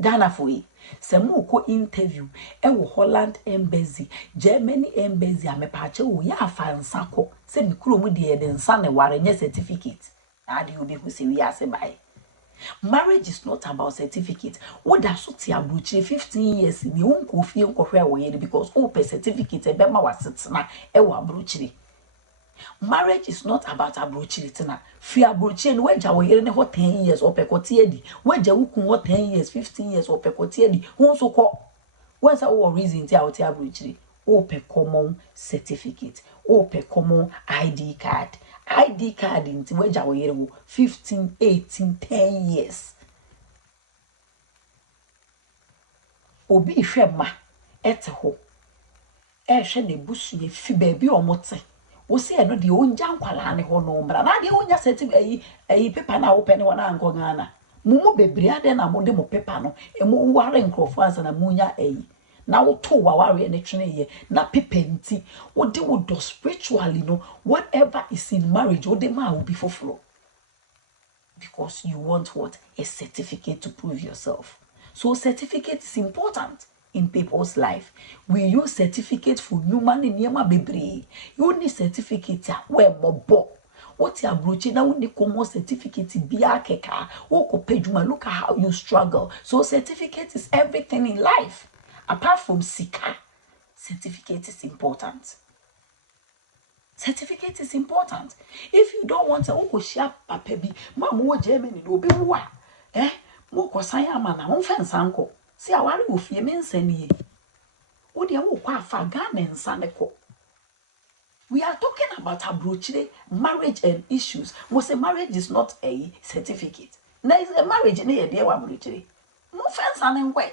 Ghana for yi. Se mo ko interview e wo Holland embassy, Germany embassy amepache wo ya afansa ko. Se mi kuro mu de de nsa ne ware nye certificate. Ade obi hu se wi ase bai. Marriage is not about certificate. What does so ti abruchi 15 years ni unko fie unko hwe wo ye because o pe certificate e be ma wasetsena e wo abruchi. Marriage is not about abruchi tina. Fi abruchi no weja wo ye ne ho 10 years o pe kote edi. Weja wukun ho 10 years, 15 years o pe kote edi. Won so ko. What's our reason ti out abruchi? O pe common certificate. O pe common ID card. ID card in weja wo ye 15, 18, 10 years. Obi hwe ma ete ho. Hwe ne busu ye fi baby omote. Wo se no de onja nkwala ne ho no mbra. Na de onja certificate paper na wo pe ne wona anko Ghana. Mumu bebria de na mo de mo pepa no e mo ware nkrofo ansa na munya eyi na wo to waware ne twene ye na pepa nti wo de wo do spiritually no whatever is in marriage wo de ma wo be foforo because you want what? A certificate to prove yourself. So certificate is important in people's life. We use certificate for human in yama bebre. You need certificate where bobo. What you broaching now when you come certificate biya keka. Oko pejuma, look at how you struggle. So certificate is everything in life. Apart from sika, certificate is important. Certificate is important. If you don't want to go share papebi, mama wo Germany no be wa. Mo ko san ama na ho fensa nko. Si aware wo fie me nsani. Wo de wo kwa fa Ghana nsa ne ko. We are talking about abrochire marriage and issues. We say marriage is not a certificate. There is a marriage in here, dear abrochire. Mo fensa ne nkwe.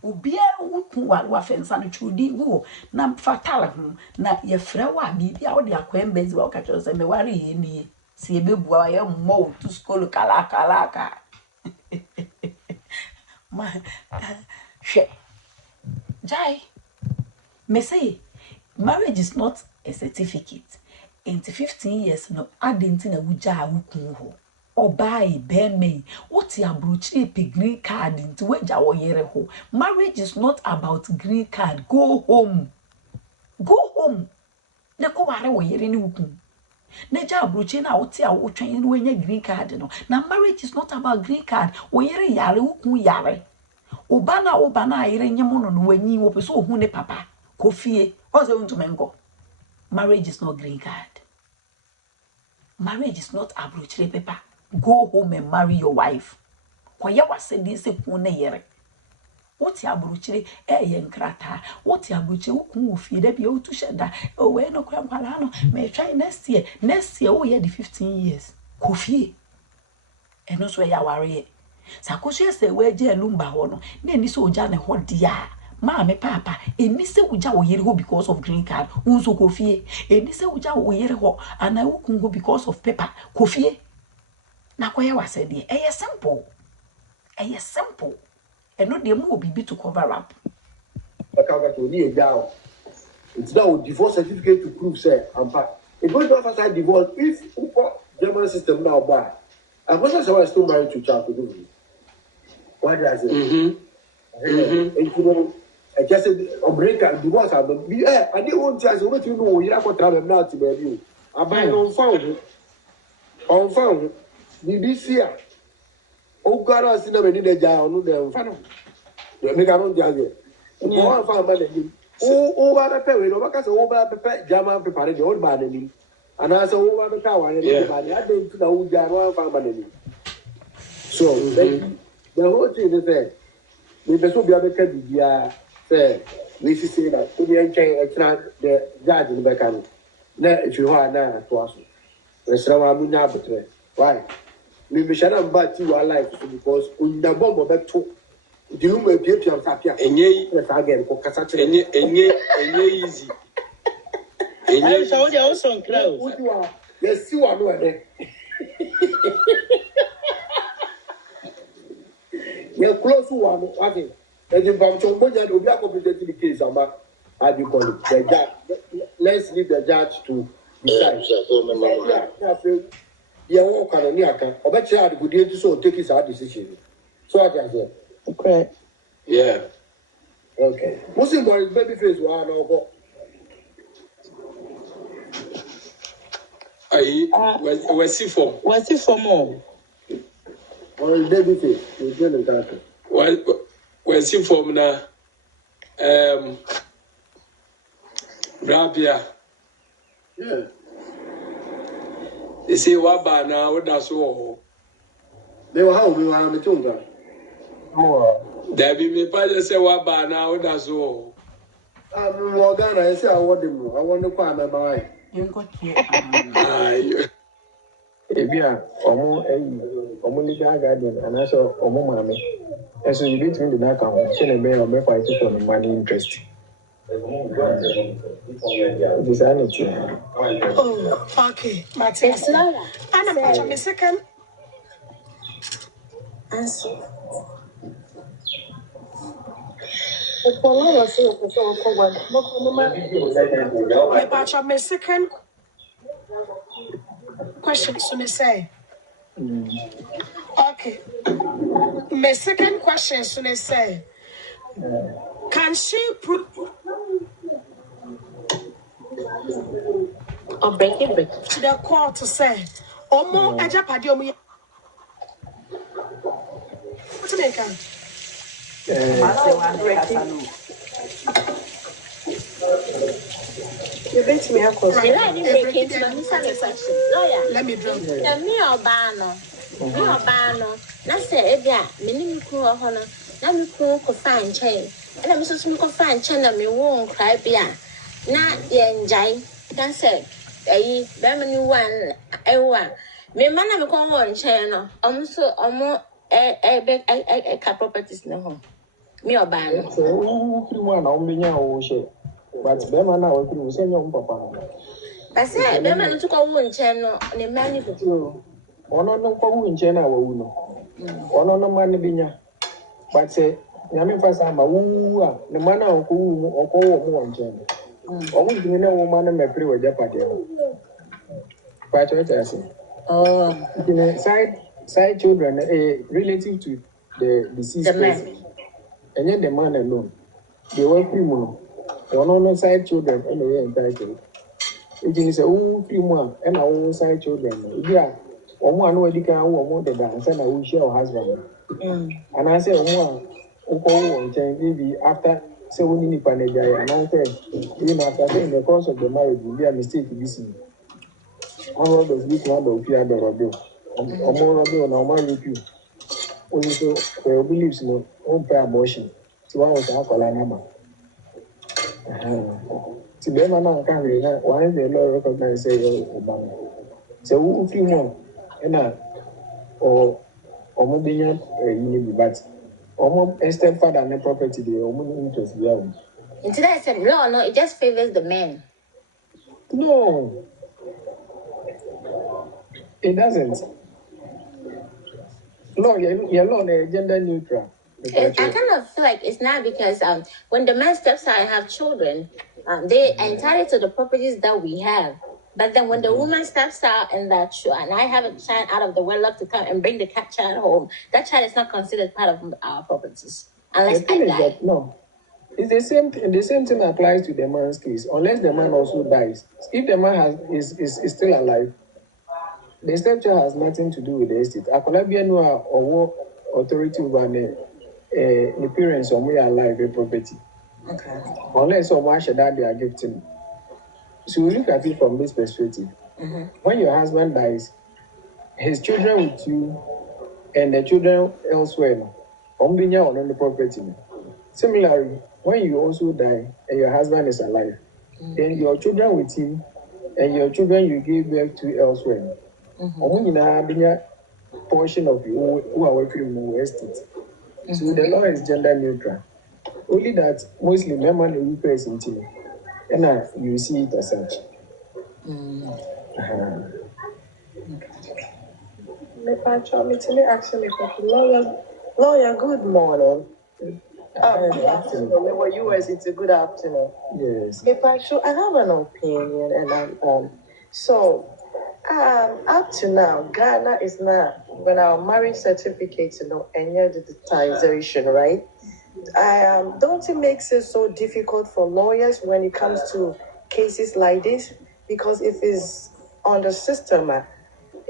Ubia wuku wa fensa no chudi wo na fatala ho na ye frɛ wa bibia wo de akwembezi wa ka kyerɛ sɛ me ware ye nie si ebebua ye mo to school kala ma hwɛ jai me say marriage is not a certificate. In 15 years no adenti na wuja wuku ho obai beme what ya brochire pe green card into weja wo yere ho. Marriage is not about green card. Go home ne ko ware wo yere ni wuku ne ja brochire na wote a wo twen ni wenya green card no. Now marriage is not about green card. Wo yere yare wuku yare oba na yere nyemo no wanyi wo peso hu ne papa kofie oze untumengo. Marriage is not green card. Marriage is not abrochire paper. Go home and marry your wife. Kwaya wasedi se kune yere. What ya abrochire ye nkrata. What ya abrochire ukun ofie da bia otu sheda. O we no kra kwala no. Me try next year. Next year o ye the 15 years. Kofie. Eno so ya ware. Sakoshe se we je lumba ho no. Na ni so oja ne ho dia. Mama papa eni se uja wo yere ho because of green card unso kofie eni se uja wo yere ho ana ukun ho because of paper kofie na kwaya wase de simple eno de mu obibi to cover up akanga to ni eja it's now divorce certificate to prove say ampa it goes to emphasize divorce if German system now bad and most of us still married to child to do why does it I just said, Obreka, divorce, I didn't want to ask what you know. You have to travel now to baby. I buy on found. BBC. Oh, God, I see them in the jar. No, they're fun. They make a non jagger. No, I found money. Oh, over the pay, no, because over the pay, German prepared the old man. And I saw over the tower and everybody. I didn't know who German found money. So, the whole thing is there. We better be able to be say we see that we are trying the judge in the back. Now, if you are now to us, let's now I'm not better. Why? We shall not bat you alive because in the bomb of that two, you may be able to appear and ye again for Cassatra and ye easy. And ye saw the also close. Yes, you are not there. You're close to one. And in Bamchombonia, we are complicated the case about how do you call it? The judge. Let's leave the judge to decide. Yeah, walk on a near. I bet you had a good day to so take his hard decision. So I can say, okay. Yeah. Okay. Muslim boy is baby face one or what's it for? What's it for more? Or baby face. You're doing that. Well, what's it for now? Rabia. Yeah. They say what by now, what that's all. They were how we were on the tongue. Oh, there be me father say what by now, what that's all. More than I say, I want them. I want to call my boy. You got here. Ebia, omo legal guardian, and also omo mame. And so you beat me the back on. She may or may fight it on money interest. Oh, okay. Matilda. Anna, my second. answer. My second question, so me say. Okay. My second question, so me say. Can she prove? Or break it. To the court to say, Omo Ajapadi Omo. What do you make? You bet me, of course. Right. I didn't break into my question. Lawyer. Let me drop. Me or Bano. Me or Bano. Na say, Ebia, mini cool or honor. Na me cool could find chain. And I'm so could find chain and me won't cry beer. Na yen jay. Can say, eh, Bamani one, eh, me man, I'm going one chain. So, more a properties no home. Me or Bano. So, who one on me now, shit. But Bema now, we can send your papa. I said, Bama took a one channel on a man for you. Ono no ko in China wo no. Ono no man binya. But say, nyame fasa ma wu a, ne man a ko wu mo ko wo mo on China. O mu dimi na wo man na mepre wa japade. Ba cho ta say. Oh. Side children relative to the deceased person. And yet the man alone. They were free mo. Ono no side children and they entitled. It is a free one and our side children. Yeah. Omo anu edika wo omo de da say na we share our husband. And I say omo uko nchen maybe after say we need nipa na jaya and I say even after say in the course of the marriage will be a mistake be seen. All those big one do fear the rodo. Omo rodo na omo repeat. Only so we believes no on pay abortion. So I was akola nama. See them na kan we na one the law recognize say Obama. So who free one and or Omobinya but extend father and property the interest we have. And today I said, no, it just favors the men. No, it doesn't. No, you're not gender neutral. I kind of feel like it's not because when the man steps out and have children, they are entitled to the properties that we have. But then when the woman steps out and and I have a child out of the wedlock to come and bring the child home, that child is not considered part of our properties unless I die. No, it's the same. The same thing applies to the man's case, unless the man also dies. If the man is still alive, the stepchild has nothing to do with the estate. Akolabia no or authority over the parents or we alive a property. Okay. Unless someone should that they are gifting. So we look at it from this perspective. When your husband dies, his children with you and the children elsewhere, on the property. Similarly, when you also die and your husband is alive, then your children with him and your children you gave birth to elsewhere, portion of you who are working in the estate. So the law is gender neutral. Only that mostly men and the person team, and you see it as such. Lawyer, good morning. Good afternoon. Where you was, it's a good afternoon. Yes. I have an opinion, and up to now, Ghana is not when our marriage certificates, and digitization, right? Don't it makes it so difficult for lawyers when it comes to cases like this? Because if it's on the system,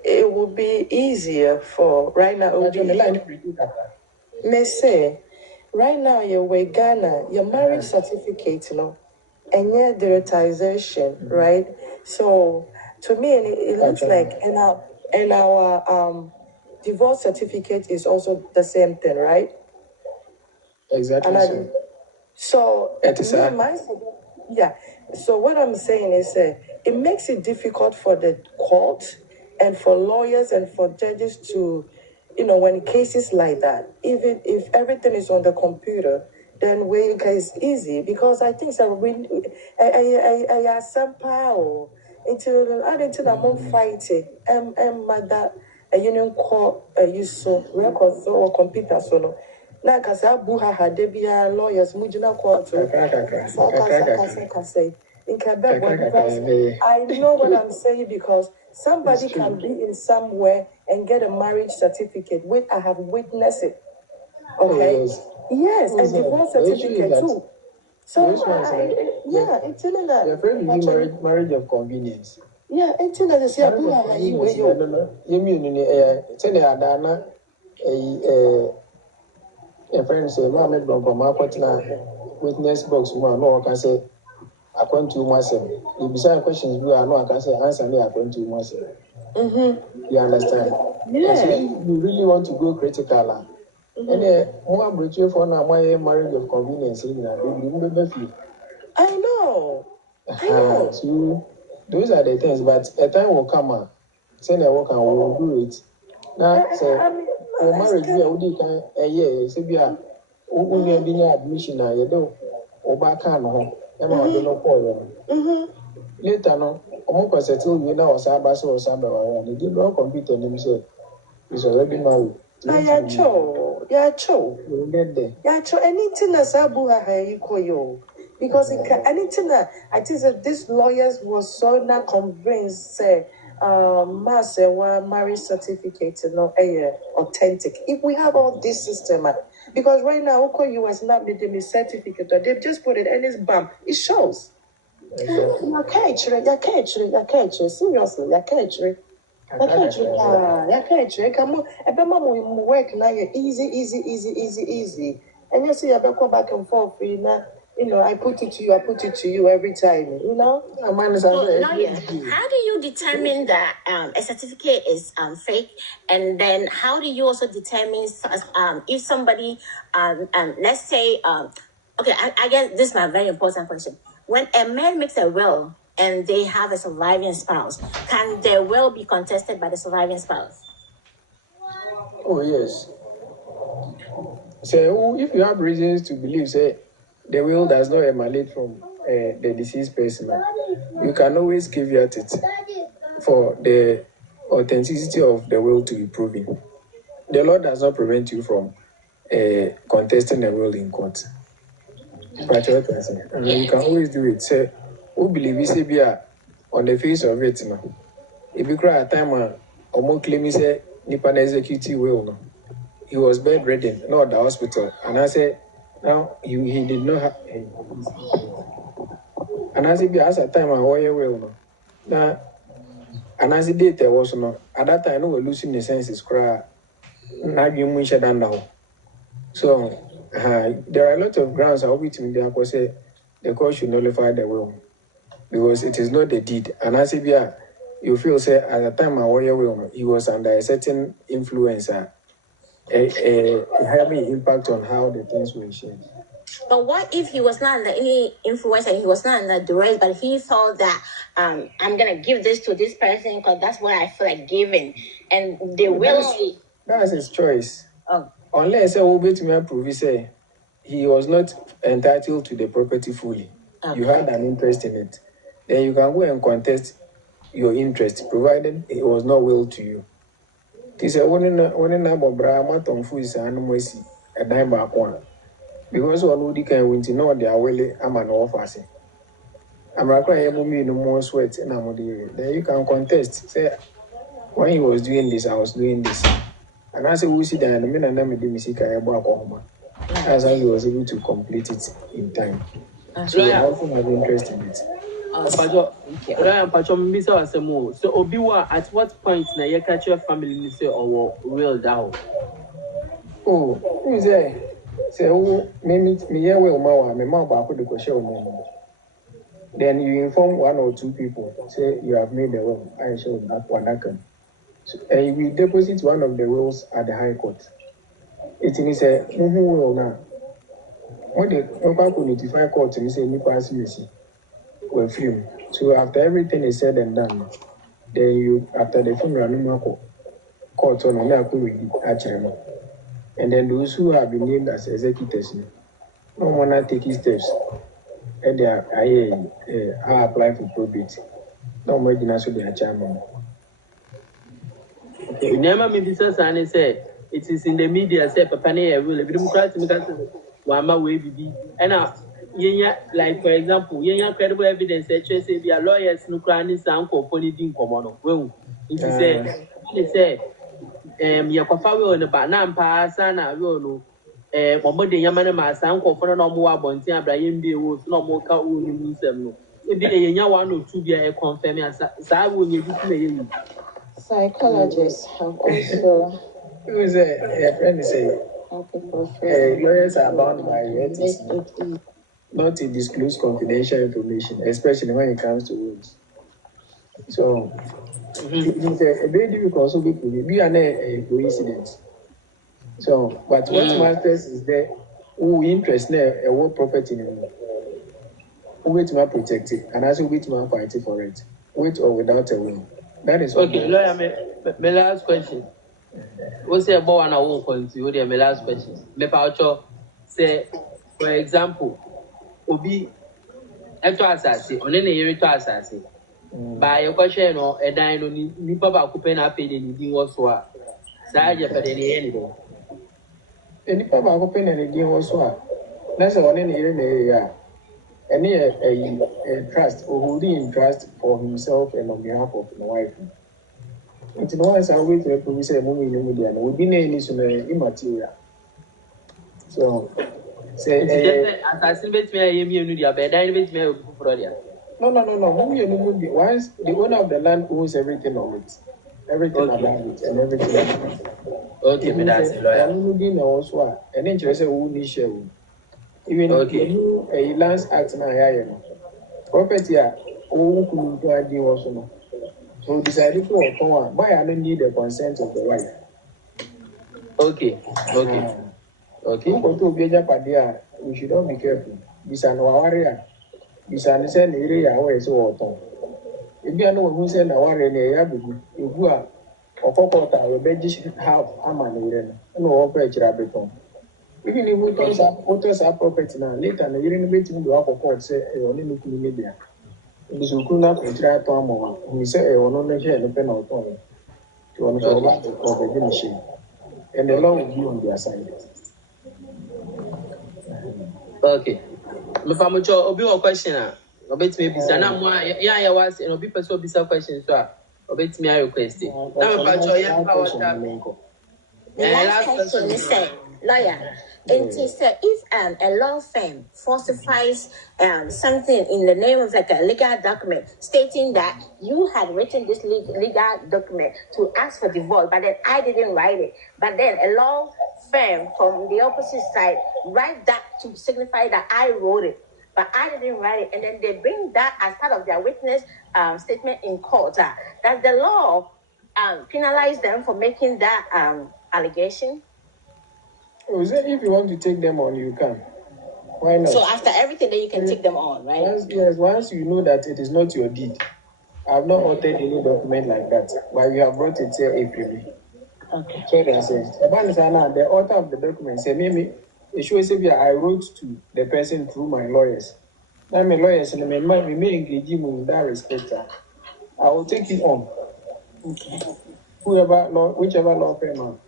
it would be easier for right now. May say, right now you're with Ghana, your marriage certificate, and your digitization, right? So to me, it looks like and our divorce certificate is also the same thing, right? Exactly. So what I'm saying is it makes it difficult for the court and for lawyers and for judges to, when cases like that, even if everything is on the computer, then it's easy because I think that I some power until I'm fighting and mother a union call a use so records or computer so no. Na kasa buha ha debia lawyers mujina court say because I know what I'm saying because somebody can be in somewhere and get a marriage certificate which I have witnessed it. Okay. Yes, and divorce certificate too. So it's in that. Your friend is marriage of convenience. Yeah, it's in that. Yeah, you mean tell you Adana a friend say, Mamma don't come up witness box one, no, I can say, I want to myself. If beside questions, we are no, I can say, answer me, I want to myself. You understand? Yeah. So you really want to go critical. And more bridge for now, my marriage of convenience in I know. So those are the things, but a time will come. Say I work and will do it. Now, say, marriage, we can a year, say, we are only being admission, you know, or back on home, and I don't know. Later, no, almost settle you now, Sabas or Sabah, and he did not compete and himself. He's already married. Yeah, cho. You'll get there. Yeah, cho. Anything as Abuha, you call you. Because anything that I think that these lawyers was so not convinced, say, marriage certificate, authentic. If we have all this system, because right now, you was not making me certificate, they've just put it and it's bam, it shows. You can't, seriously, you can't. Come on, work now. Easy. And you see, I go back and forth. I put it to you every time. Lawyer, how do you determine that a certificate is fake? And then how do you also determine if somebody let's say okay, I guess this is my very important question. When a man makes a will and they have a surviving spouse, can their will be contested by the surviving spouse? Oh, yes. So, if you have reasons to believe, say, the will does not emanate from the deceased person, you can always caveat it for the authenticity of the will to be proven. The law does not prevent you from contesting the will in court. But you can always do it. Say, who believe say be on the face of it now. If you cry a time or more claim say nipa na executive will no. He was bedridden, not at the hospital. And I said, now he did not have and I said, as a time I warrior will no. Now and as the date was no at that time no we're losing the senses cry. Now you wish that now. So there are a lot of grounds I will be to me there say the court should nullify the will because it is not the deed. And as if you feel say at the time I warrior will he was under a certain influencer. A heavy impact on how the things were changed. But what if he was not under any influence and he was not under duress, but he thought that I'm gonna give this to this person because that's what I feel like giving, and they willingly. That's his choice. Oh. Unless I will be to me prove say he was not entitled to the property fully. Okay. You had an interest in it. Then you can go and contest your interest, provided it was not willed to you. He said, when in number Brahma Tonfu is an mercy, a dime back one. Because one would can win to know they are willing, I'm an officer. I'm requiring no more sweat and I'm then you can contest. Say, when he was doing this, I was doing this. And I said, we see that the men and them did music I back home. That's how he was able to complete it in time. So I also have interest in it. So Obiwa, at what point na you catch your family say or will down? Oh, who's there? Say, oh, me here will my mom back with the question. Then you inform one or two people. Say you have made the will. I show that one. And you will deposit one of the wills at the High Court. It means a who will now. When the local notify court and say you pass mercy, we're free. So after everything is said and done, then you after the funeral no court on actually. And then those who have been named as executors, no one take steps. And they are apply for probate. No more than so they are chairman. Never me business and say it is in the media say papa ne will be democrat me can wama we be and like for example credible evidence say be a lawyers no cran is uncle for din komo no we it say ya kwafa we on ba na mpa sana we no momo de yama na ma san ko for no mo wa bontin abrayem bi wo so no mo ka wo ni nsem no e bi yenya 1 or 2 bia e confirm ya sa wo nye bi kuma ye. Psychologists have also. Who is a friend say lawyers are bound by ethics not to disclose confidential information, especially when it comes to wills. So it's a very difficult also be a coincidence. So, but what matters is that who interest a work property in you. Who wait to protect it and also wait to fight for it, with or without a will. That is okay. Lawyer, my last question. What's say about one hour continue? My last question. Me paucho say, for example, obi eto asase, one na yeri to asase. Ba ye question no edan no ni papa ko pe na pe de ni din wo so a. Sa je pe de ni yen do. Ni papa ko pe na ni din wo so a. Na say one na yeri na ya. Any a trust or holding in trust for himself and on behalf of the wife. It's no one I wait to produce a movie in the media. We didn't any so immaterial. So say as I see bet me you know dia be dan bet me for dia. No. Once the owner of the land owns everything on it. Everything about it and everything. Okay, me that's a lawyer. And then you say who need share. Even a Lands Act na property who could do ID also no. So decided to open why I don't need the consent of the wife. Okay. We should all be careful. This an warrior. This an send area away so autumn. If you know who send a warrior near Yabu, if you are or Kokota, we begish half a man, no operate rabbit. Even if we photos are property now, later and you're innovating the upper court say only looking media. This will come up and try to among we say a no share the pen of to understand of the machine. And the law will be on their side. Okay. Me famucho obi o question a obet me bisa na mo ya was and obi person bisa question so a obet me request. Na me famucho ya power tap. Last question is lawyer. And he said, if a law firm falsifies something in the name of like a legal document stating that you had written this legal document to ask for divorce, but then I didn't write it. But then a law firm from the opposite side write that to signify that I wrote it, but I didn't write it. And then they bring that as part of their witness statement in court. Does the law penalize them for making that allegation? If you want to take them on, you can. Why not? So after everything, then you can take them on, right? Once you know that it is not your deed. I have not altered any document like that, but we have brought it here April. Okay. So they say, the author of the document say, maybe it shows if I wrote to the person through my lawyers. Now my lawyers and we may engage you in that respect. I will take it on. Okay. Whichever law firm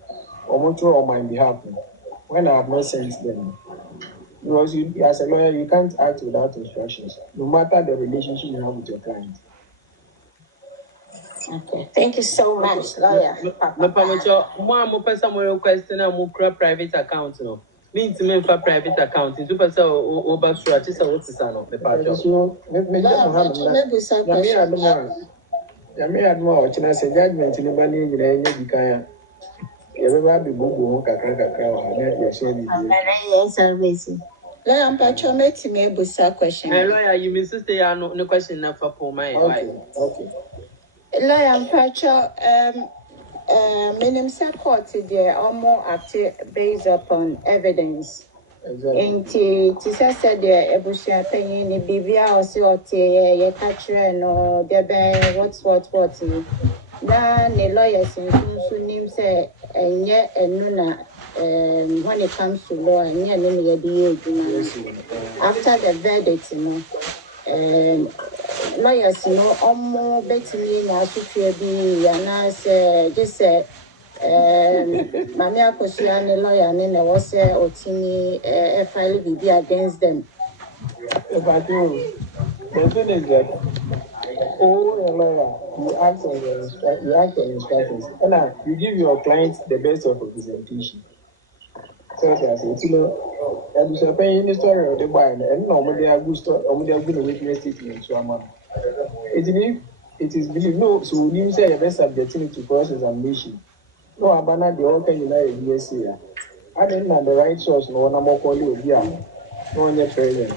or on my behalf. When I have not sent them. Because you, as a lawyer, you can't act without instructions, no matter the relationship you have with your client. Okay. Thank you so much, lawyer. More person more question and more private account no. Mean to me for private account. It's super so over stretch is what is no. Me pacho. So maybe more. China say judgment in the bani in any kaya. Everybody bubu Lawyer, I'm patcho make me a question. Lawyer, you mean to say no question na for my okay. Lawyer, I'm patcho minimum court there or more active based upon evidence. And to say the Ebusia penny ni Bibia or see what ye catcher no there what na the lawyers in so name say and yet and nuna when it comes to law and yet after the verdict, lawyers almost betting me now to be and I say just Mami Akosua lawyer and there was Otini file be against them. If I do, the thing is that oh, a lawyer, you act on instructions, and you give your client the best of representation. So I say, you know, and you say, in the story of the buy, and normally I good story, or they are good witness statement to a man. It is believed, no, so you say your best subjecting to cross examination. No, Abana, the all can unite yes here. I didn't have the right source, no one more call you, yeah, no one yet present.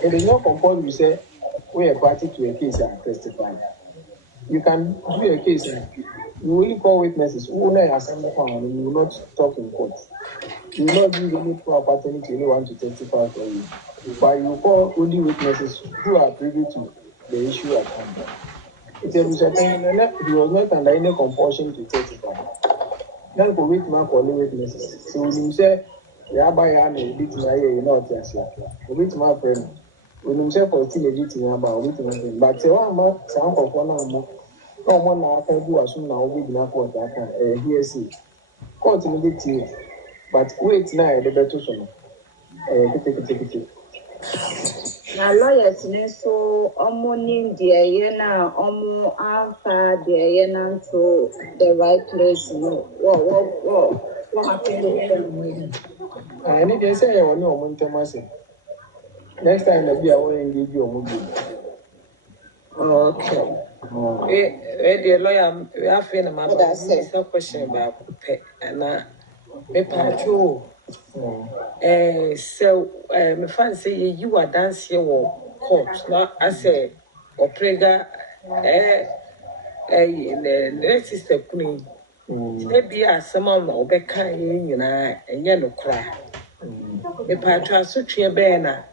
It is not compulsory, you say, we are party to a case and testify. You can do a case, you only call witnesses who will not assemble and you will not talk in court. You will not give any opportunity to anyone to testify for you. But you call only witnesses who are privy to the issue at hand. It is a he was not under any compulsion to testify. Then for which man call witnesses. So when you say, yeah, by an edit my you know, which my friend, when you say for still editing about witnessing, but say one man, some of one more. No one now can do as soon now we do not court I can hear see. Court immediately, but wait now the better son. Now lawyers so omonim the na omo alpha the to the right place. What happened? I need to say I want no one next time that be I will engage you on. Okay. The lawyer, we have been a man. That's a question about pay and me patrol. So, my friend say you are dancing or court. Now, I say, or prega, next is the queen. Maybe as someone or becca, you know, and yellow cry. Me patrol, so cheer banner.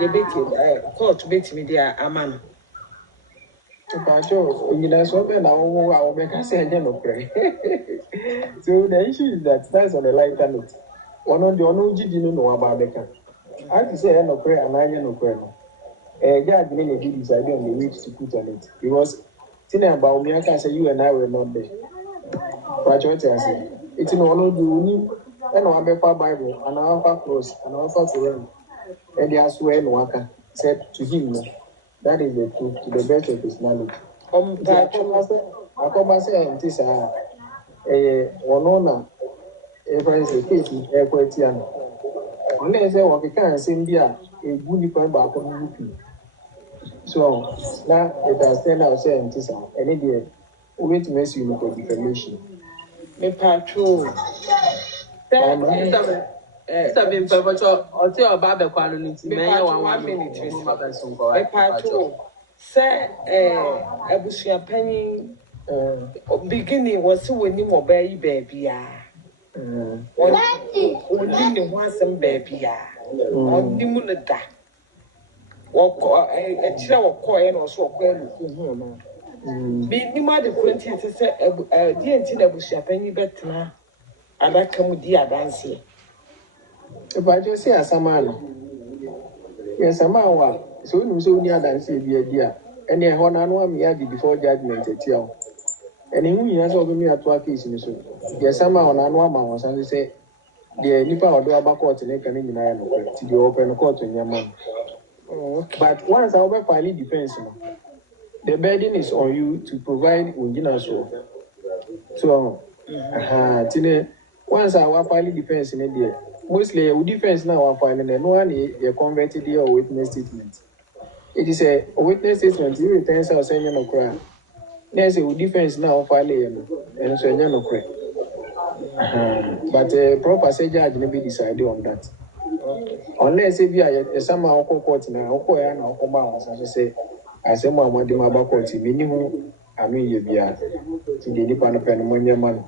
You bet it, court bet me there, a man. So the issue is that that's on the lighter note. One on the one didn't know about the car. I have to say, no prayer and I no prayer. God didn't decide on the weeks to put on it. Because thinking about me, I can say you and I were not there. But what I say, it's in one of the and I have a Bible and I have a cross and I have a Quran. And they are swear no one said to him, that is the truth to the best of his knowledge. I come say, and this one if I say case in equity and unless I want to can send there a good point back on so now it has turned out saying this and it wait mess you with the information. Me patrol. Seven perpetual or tell about the quality. Me patrol 1 minute. Me patrol. Say, Abusia Penny beginning was when you were baby. Only once some baby. On the moon. Walk a chill or coin or so. Be ni ma de kurenti te se die enti na busia panyi betena adaka mu di adanse If I just say a samana, yes, a man, so you so near dancing be a dear, and then one and 1 year before judgment at you. And he has over me at 2 cases. Yes, some on an 1 month, and say, the Nipa or do about court and can in to the open court in your man. But once I over file defense, the burden is on you to provide original so, once our file defense in a dear. Mostly, a defense now are filing and one a converted or witness statement. It is a witness statement, you returns our sending no crime. There's a defense now filing and so no crime. But a proper say judge may be decided on that. Unless if you are somehow court now, or now come out, as I say, as a man want them about court, minimum, I mean, you be at the Department of man,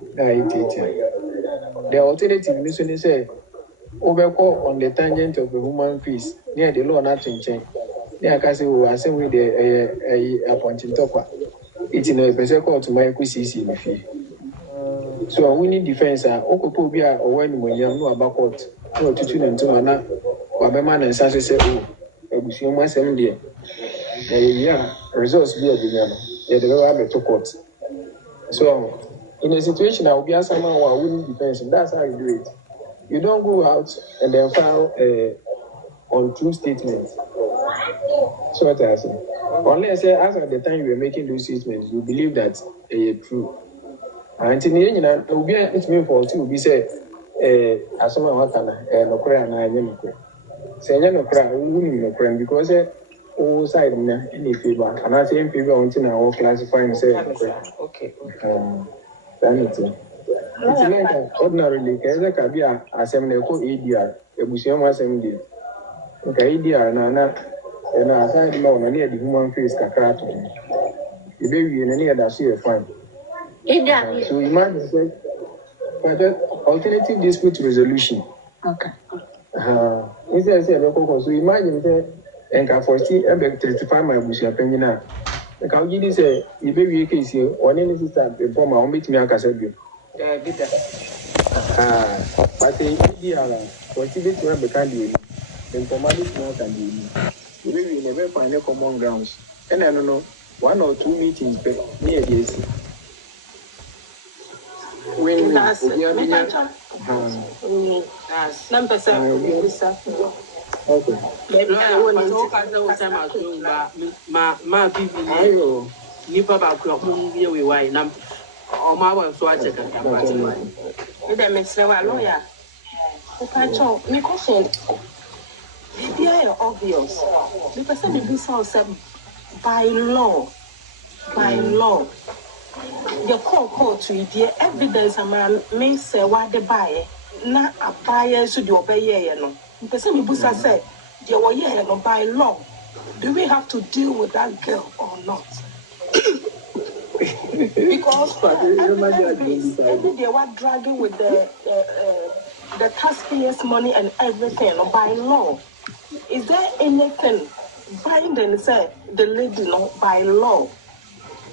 the alternative, listen, say, overcall on the tangent of the human face near the law not in chain. Near Cassie will assume with the appointing topper. It's in a person to my QCC in the fee. So we need defense. Okopobia or when we know about court, no to tune into mana, or the man and Sassy say, oh, a bushing my 7 day. Yeah, results be a dinner. Yet the other to court. So in a situation I will be someone who wouldn't defend. That's how you do it. You don't go out and then file untrue statements. So what I say. Unless as at the time you were making those statements, you believe that they are true. And in the end, it will be it's me for two. We say, as someone what can no cry and I no cry. Say no cry, we no cry because all side na any favor. And I say in favor until now classify and say Okay. That's it. It's like ordinarily, because there can be a seminar called ADR, a museum assembly. Okay, ADR, and I signed law, and near the human face, Kakato. The baby in any other share fine. So imagine, say, alternative dispute resolution. Okay. So imagine, say, and can foresee a big 35 my bush opinion now. The Kaujidi say, the baby case here, or any sister before my own meet me, I can say, but the idea was to have the candy, then commanding more than the baby never find a common grounds. And I don't know, 1 or 2 meetings near this. When That's number 7. okay. Nipa ba kura mun biye we wai nam o ma wa so a check and You dem say wa lawyer. Okay, me question. They are obvious. The person be so said by law. The court to the evidence a man may say what they buy. Na a buyer should obey no. The person be busa say they were no by law. Do we have to deal with that girl or not? Because every day we're dragging with the taxpayers' money and everything by law. Is there anything binding say the lady by law?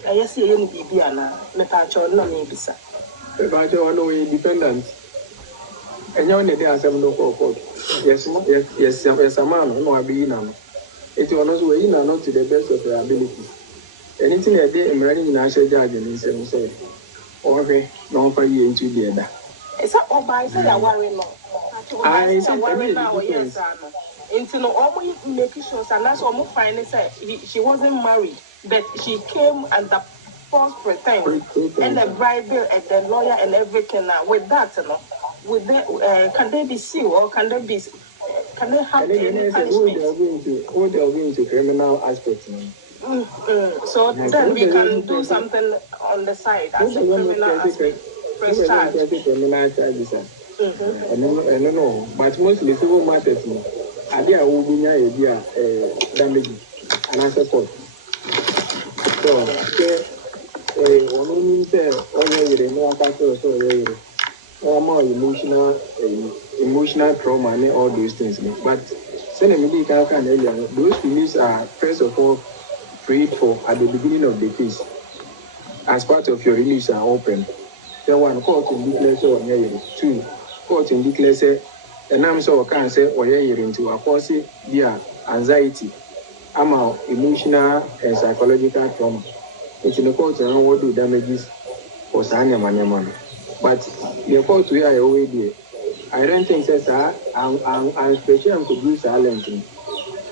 I see any Bibiana, Mepacho, no maybe sir. If I don't know independent. And you only there some no court. Yes, a man, no, I be now. It was way not to the best of their ability. Anything a day, I'm running in Asha Judge and say, okay, no for you into the other. It's not all by say I worry no. I worry now, yes, into no almost making sure and that's almost fine. Say she wasn't married, but she came under false pretense and the bribe and the lawyer and everything. With that, with the can they be sued or can they be? Can they have any punishment? Who they are going to criminal aspects. So then we can do something on the side as a criminal aspect. Press charge. Criminal charges. I don't know, but mostly civil matters. Idea will be near damage and answer for. So, one means already no factor so more emotional trauma and all those things. But those beliefs are first of all prayed for at the beginning of the case. As part of your release are open. The one court in declare so 2 court in declare say and I'm so can say or into a cause their anxiety, emotional and psychological trauma. It's in the court and what do damages for Sanya. But the court we are already. I don't think that I'm especially could do silent. The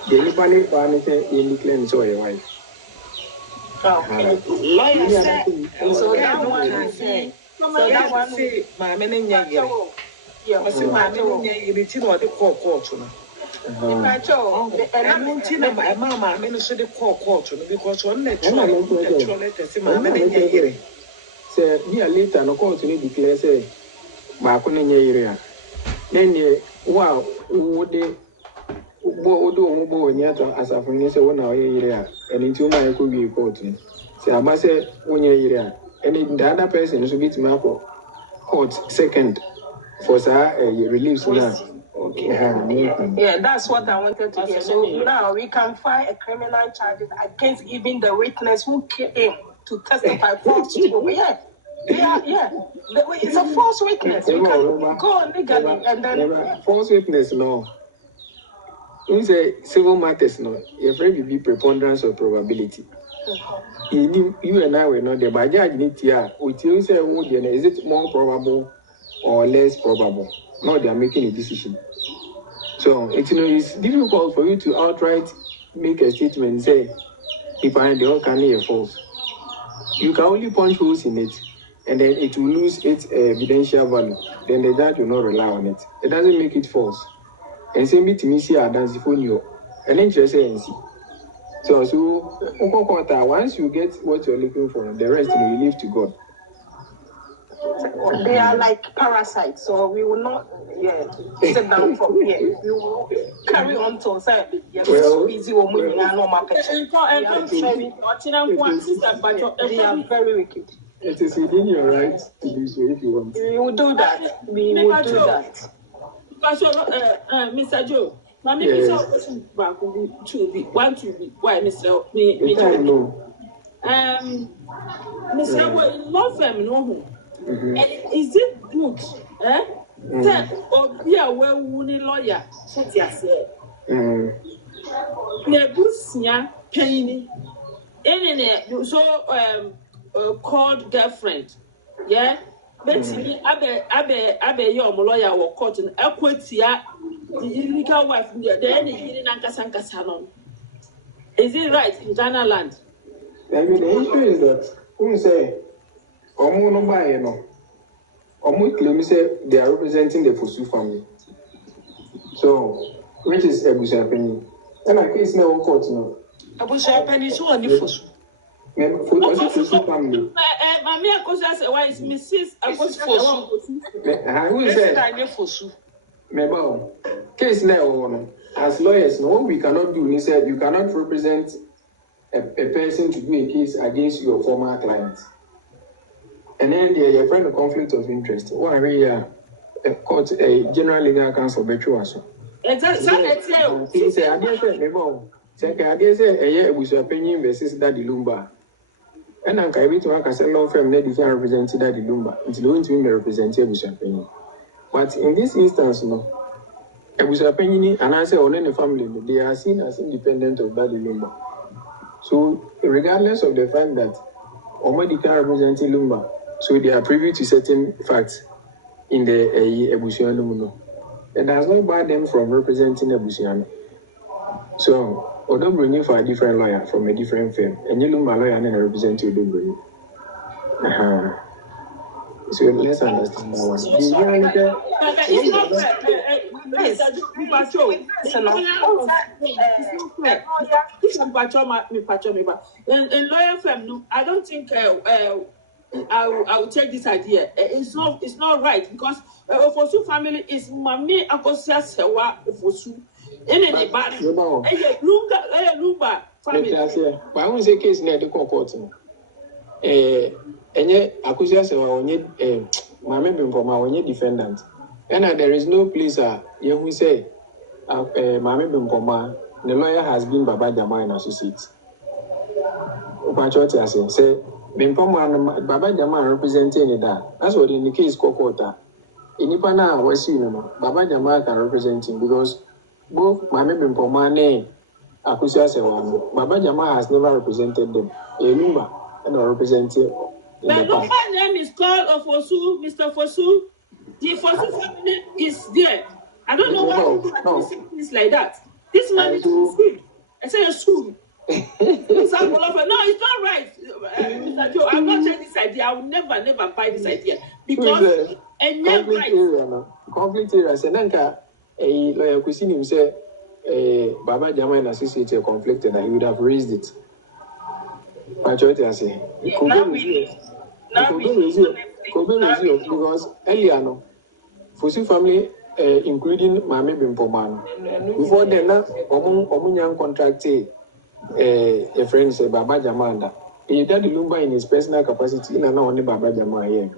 Nipani family say in declare so a wife. Lawyer said, so that one I say, so that one say, my men in your yeah, see my men in your the court. And I maintain my mamma, I mean, so the court because one let my men in your hearing. Say, dear later, no court to declare, say, Marcon in your area. Then, wow, would they? Bo yet as a financial 1 hour area and into my could be reporting. Say, I must say 1 year and the other person should be to my court second for a release now. Okay. Yeah, that's what I wanted to hear. So now we can file a criminal charges against even the witness who came to testify falsely. Yeah. It's a false witness. We can go legally and then false witness, no. In the civil matters, no, your friend will be preponderance of probability. You and I were not there, but judge need here. Is it more probable or less probable? No, they are making a decision. So it's difficult for you to outright make a statement and say, if I the all can hear false. You can only punch holes in it, and then it will lose its evidential value. Then the judge will not rely on it. It doesn't make it false. And same bit me see dance phone you, and then just say so once you get what you're looking for, the rest you leave to God. They are like parasites, so we will not sit down from here. We will carry on to say, yes, busy woman, they are very wicked. It is within your right to do so if you want. We will do that. We will do that. Mr. Joe, Mammy, is our question back to be one to be why Mr. Mr. In law firm, no. Is it good? That or be a well-wounded lawyer, such as Nebusia Penny, any so called girlfriend, yeah. Betty, Abe, your lawyer or court and Aquatia, the illegal wife, the any in Ankasanka Salon. Is it right in Ghana land? The issue is that, who say, Omo no Omo claim say they are representing the Fosu family. So, which is Ebusia Penny. And I case now court now. Ebusia Penny is one Fosu. Fosu family. Mammy, because why is Mrs. Fosu? Who is that? Fosu. Meba, case now, as lawyers, no, we cannot do. He said you cannot represent a person to do a case against your former client. And then your friend of conflict of interest. Why we a court a general legal counsel betrayal. Exactly. He said, I didn't say Meba. Second, I didn't say a year was opinion versus Daddy Lumba. And I'm going to work as a law firm that can represent Daddy Lumba. It's going to be represented with opinion. But in this instance, no, it was opinion and I say on any family, they are seen as independent of Daddy Lumba. So, regardless of the fact that Omadi can represent Lumba, so they are privy to certain facts in the Ebusiano. It does not bar them from representing Ebusiano. So, Odo bring you for a different lawyer from a different firm, and you Lumba lawyer and represent you. So let's understand that one. In lawyer firm, I don't think I will take this idea. It's not right because Fosu family is Mami Akosia Sewa Fosu. Any body, Lumba family. But I won't say case near the court. And yet, Akusia said, Mammy Bimpoma, when you defendant. And there is no place, you will say, Mammy Bimpoma, the lawyer has been Baba Jama and Associates. Upachoti, I say, Bimpoma and Baba Jama representing that. That's what in the case Kokota. In Ipana, was Baba Jama can represent him because both Mammy Bimpoma and Akusia said, Baba Jama has never represented them. Elumba and represented. But no name is called Fosu, Mr. Fosu. The Fosu family is there. I don't know why it's like that. This man is good. I say a soon. No, it's not right. Mr. Joe, I'm not taking this idea. I will never buy this idea. Because conflict area. Senanka, a lawyer Kusinim say, Baba Jama and Associates are conflicted, and he would have raised it. I say, because earlier, no, Fosu family, including Mami Bimpomano, before then, Omunyan contracted a friend, say Baba Jamanda. He did Lumba in his personal capacity, and now only Baba Jama here.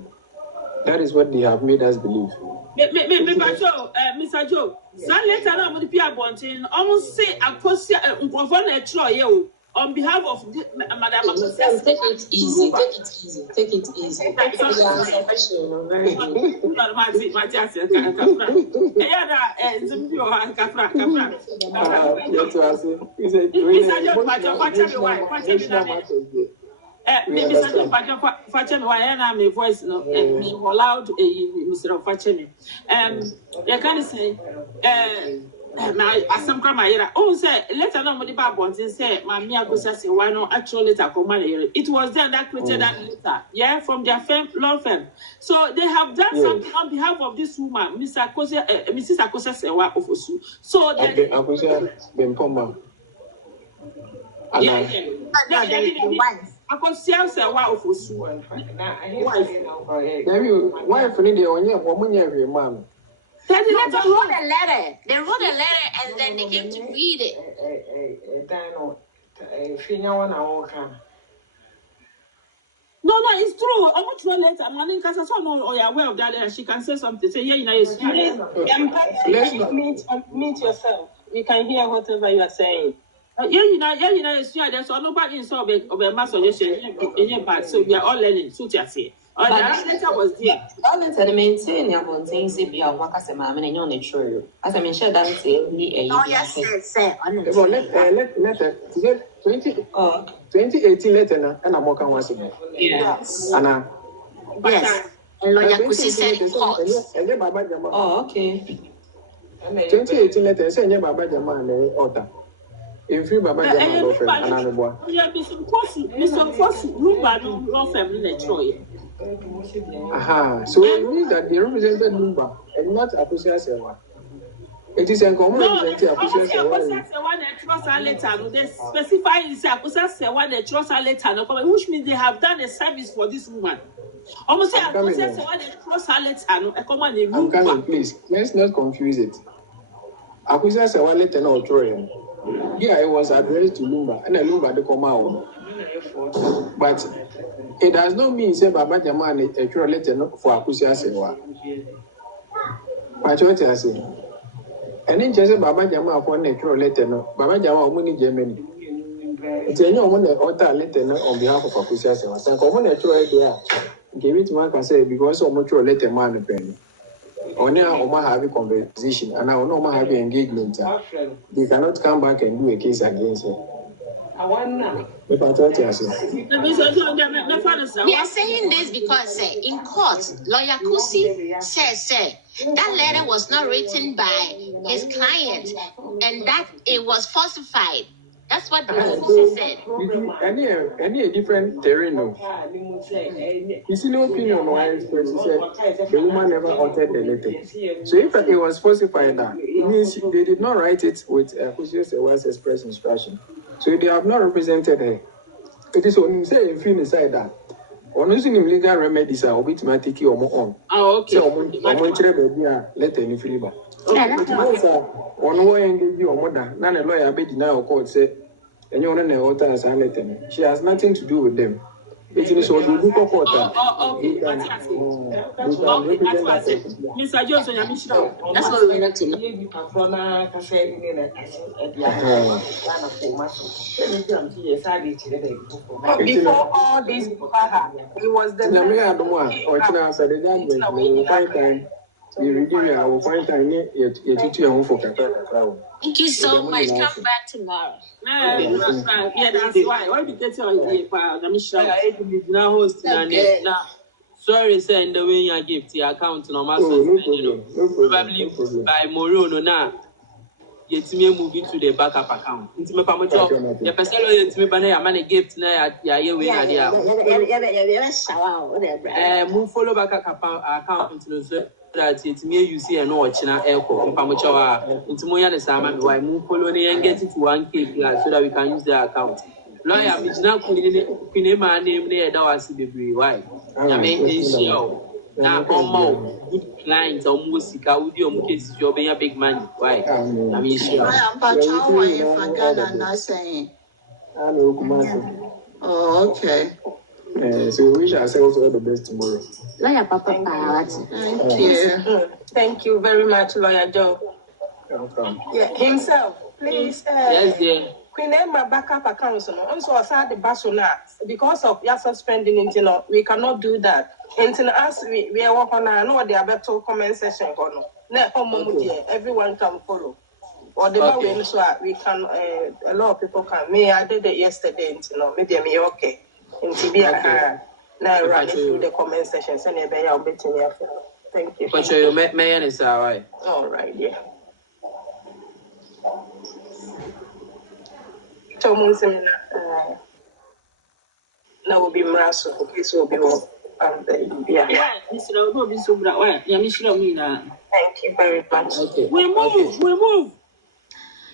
That is what they have made us believe. Mr. Joe, some later on would be a bunting, almost say a post a Troy. on behalf of Madam Akosia, take it easy. Take it easy. Very my voice no me loud Mr. Fachemi. You can say my asem kra my yera. Oh say later no money ba bontin say Mami Akosia say why no actual letter come man. It was them that created that letter. Yeah, from their law firm. So they have done something on behalf of this woman, Mrs. Akosia Sewa Ofosu. So they Akosia Bempoma. Akosia Sewa Ofosu. Wife need the only woman man. They wrote a letter. They wrote a letter and then they came to read it. No, it's true. I'm not sure later. I'm going to say, no, you're aware of that letter. She can say something. Say, yeah, you know, meet yourself. We can hear whatever you are saying. There's nobody in of a mass suggestion in your part. So we are all learning. So to say. But that letter was there. All letter maintain your mountain say be a wakasema and you're not true. As I mentioned, that's a Oh, yes, say, let 2018 letter and I'm walking once again. Yes. Anna. Yes. And Lawyer Kusi said court. Oh, okay. 2018 letter say nye baba jama na order. In free baba jama law firm ananeboa. Yeah, Mr. Fosu, Lumba law firm in Troy. Aha, so it means that they represented Lumba and not Akosia Sewa. It is a common representation of Akosia Sewa. They specify in Akosia Sewa the trust letter, which means they have done a service for this woman. Almost say Akosia Sewa the trust letter. I'm coming, please. Let's not confuse it. Akosia Sewa letter no Troy. Yeah, it was addressed to Lumba, and Lumba the come out. But it does not mean say Baba Jama a true letter for Akosia Sewa. But what I say, and then just Baba Jama for a true letter, no Baba Jama money Germany. It's a new one alter letter on behalf of Akosia Sewa. So come on a true idea. Give it to one can say because of much letter man penny. Only Oma have a conversation, and I will not have an engagement. They cannot come back and do a case against her. We are saying this because in court, Lawyer Kusi says that letter was not written by his client and that it was falsified. That's what the Kusi said. Any different terrain, no. You see, no opinion why express said the woman never altered the letter. So if it was falsified, that it means they did not write it with Akosia Sewa's express instruction. So they have not represented her. It is only say if you decide that. On using legal remedies are automatic or more on. Oh, okay. So let any free back. On one engage you or mother, none a lawyer be denied or court say, and you want to alter as I let them. She has nothing to do with them. It is all the book of water. Okay. Mr. Johnson, that's what we're not to Before all this, it was the we redeem our find time yet for Thank you so much. Come back tomorrow. Yeah, that's why. Why did you get your idea? Now host now. Sorry, send the way you give the account no probably by Morono now. Yet me move into the backup account. Into my family job. The person yet me banana money gift na ya we idea. Move follow backup account no so that it me you see and no china airco pamocha into moya the sama why move follow and get it to 1K plus so that we can use the account. Lawyer me na kune ma name na da wasi bebre why na me ensure na omo good clients almost sika udi omo case job ya big money why na me ensure oh, okay. So we wish ourselves all the best tomorrow. Lawyer Papa, thank you. Thank you very much, Lawyer Joe. Welcome. Yeah, himself, please. Yes, dear. Queen Emma backup accounts, also aside the basuna because of your suspending it, we cannot do that. Until us we are working on know the better comment session. Everyone can follow. Or the way so we can a lot of people can. Me, I did it yesterday, maybe me okay. In TBI now run through the comment sessions and I'll be thank you. But you may is all right. All right, yeah. Now will be Marasso, okay, so be yeah. Thank you very much. Okay. We move.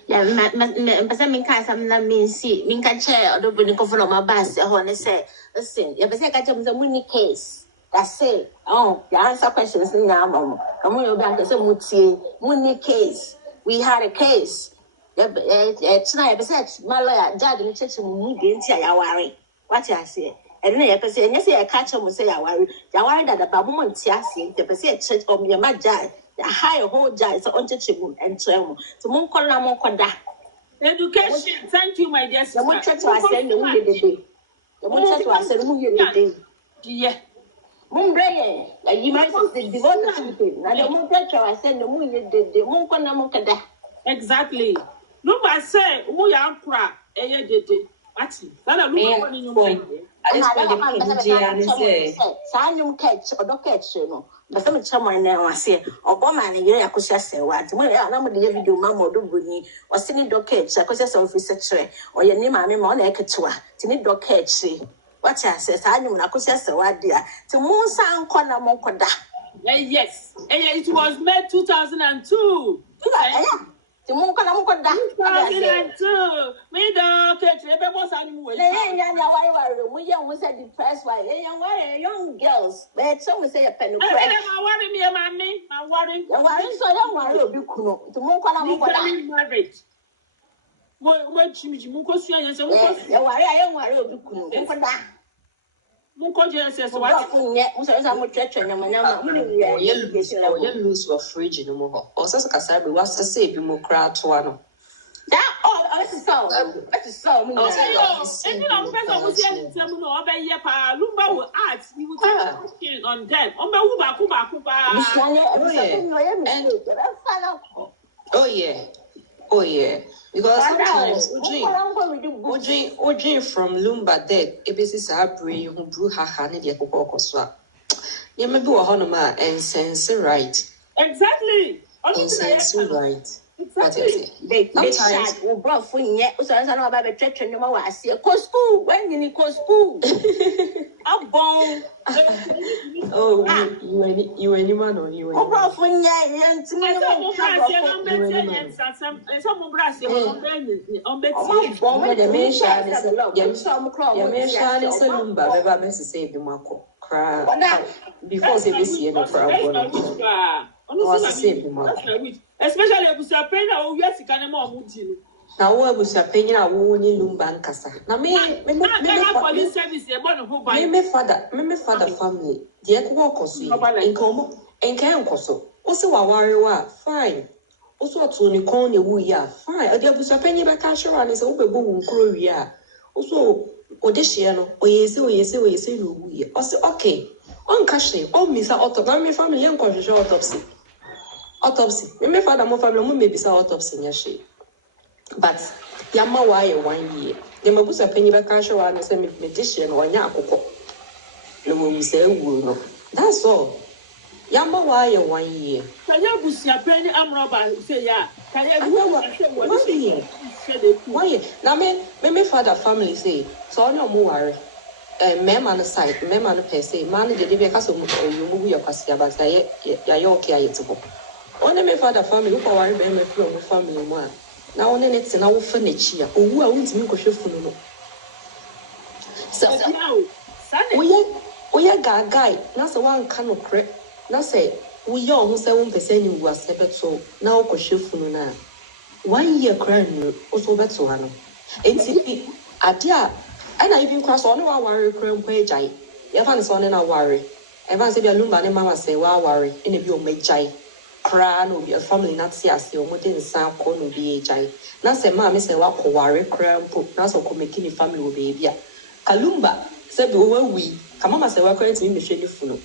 Yeah, me can't some na mean see, me can chair or the bunny from my bus, honey say, listen, you say catch them the money case. That's it. Oh, the answer questions in your mom. Come on, your bank is a money case. We had a case. Tonight, besides, my lawyer, judge, and church, and didn't say I worry. What I say? And then I say, yes, I catch him, say I worry. You worry that the babu won't see, the percent church of me, my judge. The higher whole judge, so untouchable and travel. So, Monconda. Education. Thank you, my dear sister. The one church was sending the day. The one church was sending the day. Yeah. Mumbre, you might have the devoted something. Now, the moon church was sending the moon, the Moncona Moncada. Exactly. No, but say, we are proud. At your point. I just want to say, Sanum catch or don't catch, but some someone now I say, Obama and you could just say what. When I'm with the video, Mamma do bunny, or sending dog catch, I could just research or your name, I'm on a catua, to need dog catch. What I says, I knew I could just say what dear. To moon sound corner moncoda. Yes, it was made 2002. The moon corner moncoda. 2002. Me don't catch the boss animal. We almost said depressed why young girls. But some say a pen. I worry me, mammy. I worry. I worry so young worry. To moon corner marriage. What Jimmy Mukosia and so I don't worry. you lose your fridge no more. Also, Casabi was to say, you more crowd to one. That all that's so. That's so. And you know, person was here in Samuel or Bayapa, Lumba will ask, you will take on them. Oh yeah. Because sometimes we drink from Lumba dead. Ebesis Abri who brew her honey the Coco swap. You may be a honoma and sense right. Exactly. Sense right. Exactly. They will brought for yet. So I know about the church and I see a co school. When you go school, I'm born. Oh, you any man or you? Oh, brought for yet. And to me, some brass on the mention is a lot. Your mention is a lumber. Never miss to save the Marco. Before this year, no crowd. Especially if you are paying our yes, you can more mutin. Now, what was a penny? I won't need Lumbancasa. Now, me police service, me father family. The Equal in Como and Can Coso. Also, a warrior, fine. Also, to Nicole, we are fine. A dear was a penny by Casheran is open boom, Korea. Also, Odessiano, or yes, we also okay. On Cashin, oh, Miss Autonomy family and conscious autopsy. Me father, my family, maybe say autopsy, yes, but Yama wire 1 year. The Mabusa penny by Cashew and semi meditation or Yacoco. The woman say, no. That's all. Yama wire 1 year. Can you boost your penny? I'm Robert, say, yeah. Can you 1 year? Now, me father family say, so no more. Man side, man per se, man, the Devia you move your Cassia, but I okay. Only my father family who are very from family one. Now, only it's an old furniture, who I won't make a shift. So, we are guy, not the one kind of crap. Now say, we young who 7% you were separate so now go shift now. 1 year crown also better one. It's a dear. And I even cross on our worry crown page. Evan is on in our worry. Evan said, Lumba and Mamma say, wow, worry, in a view make jay. cry no be a family not see as your modern sound call no be HI. Now say mammy say what ware cram put now so making a family will be here. Kalumba said we come on say we're going to be machine funo.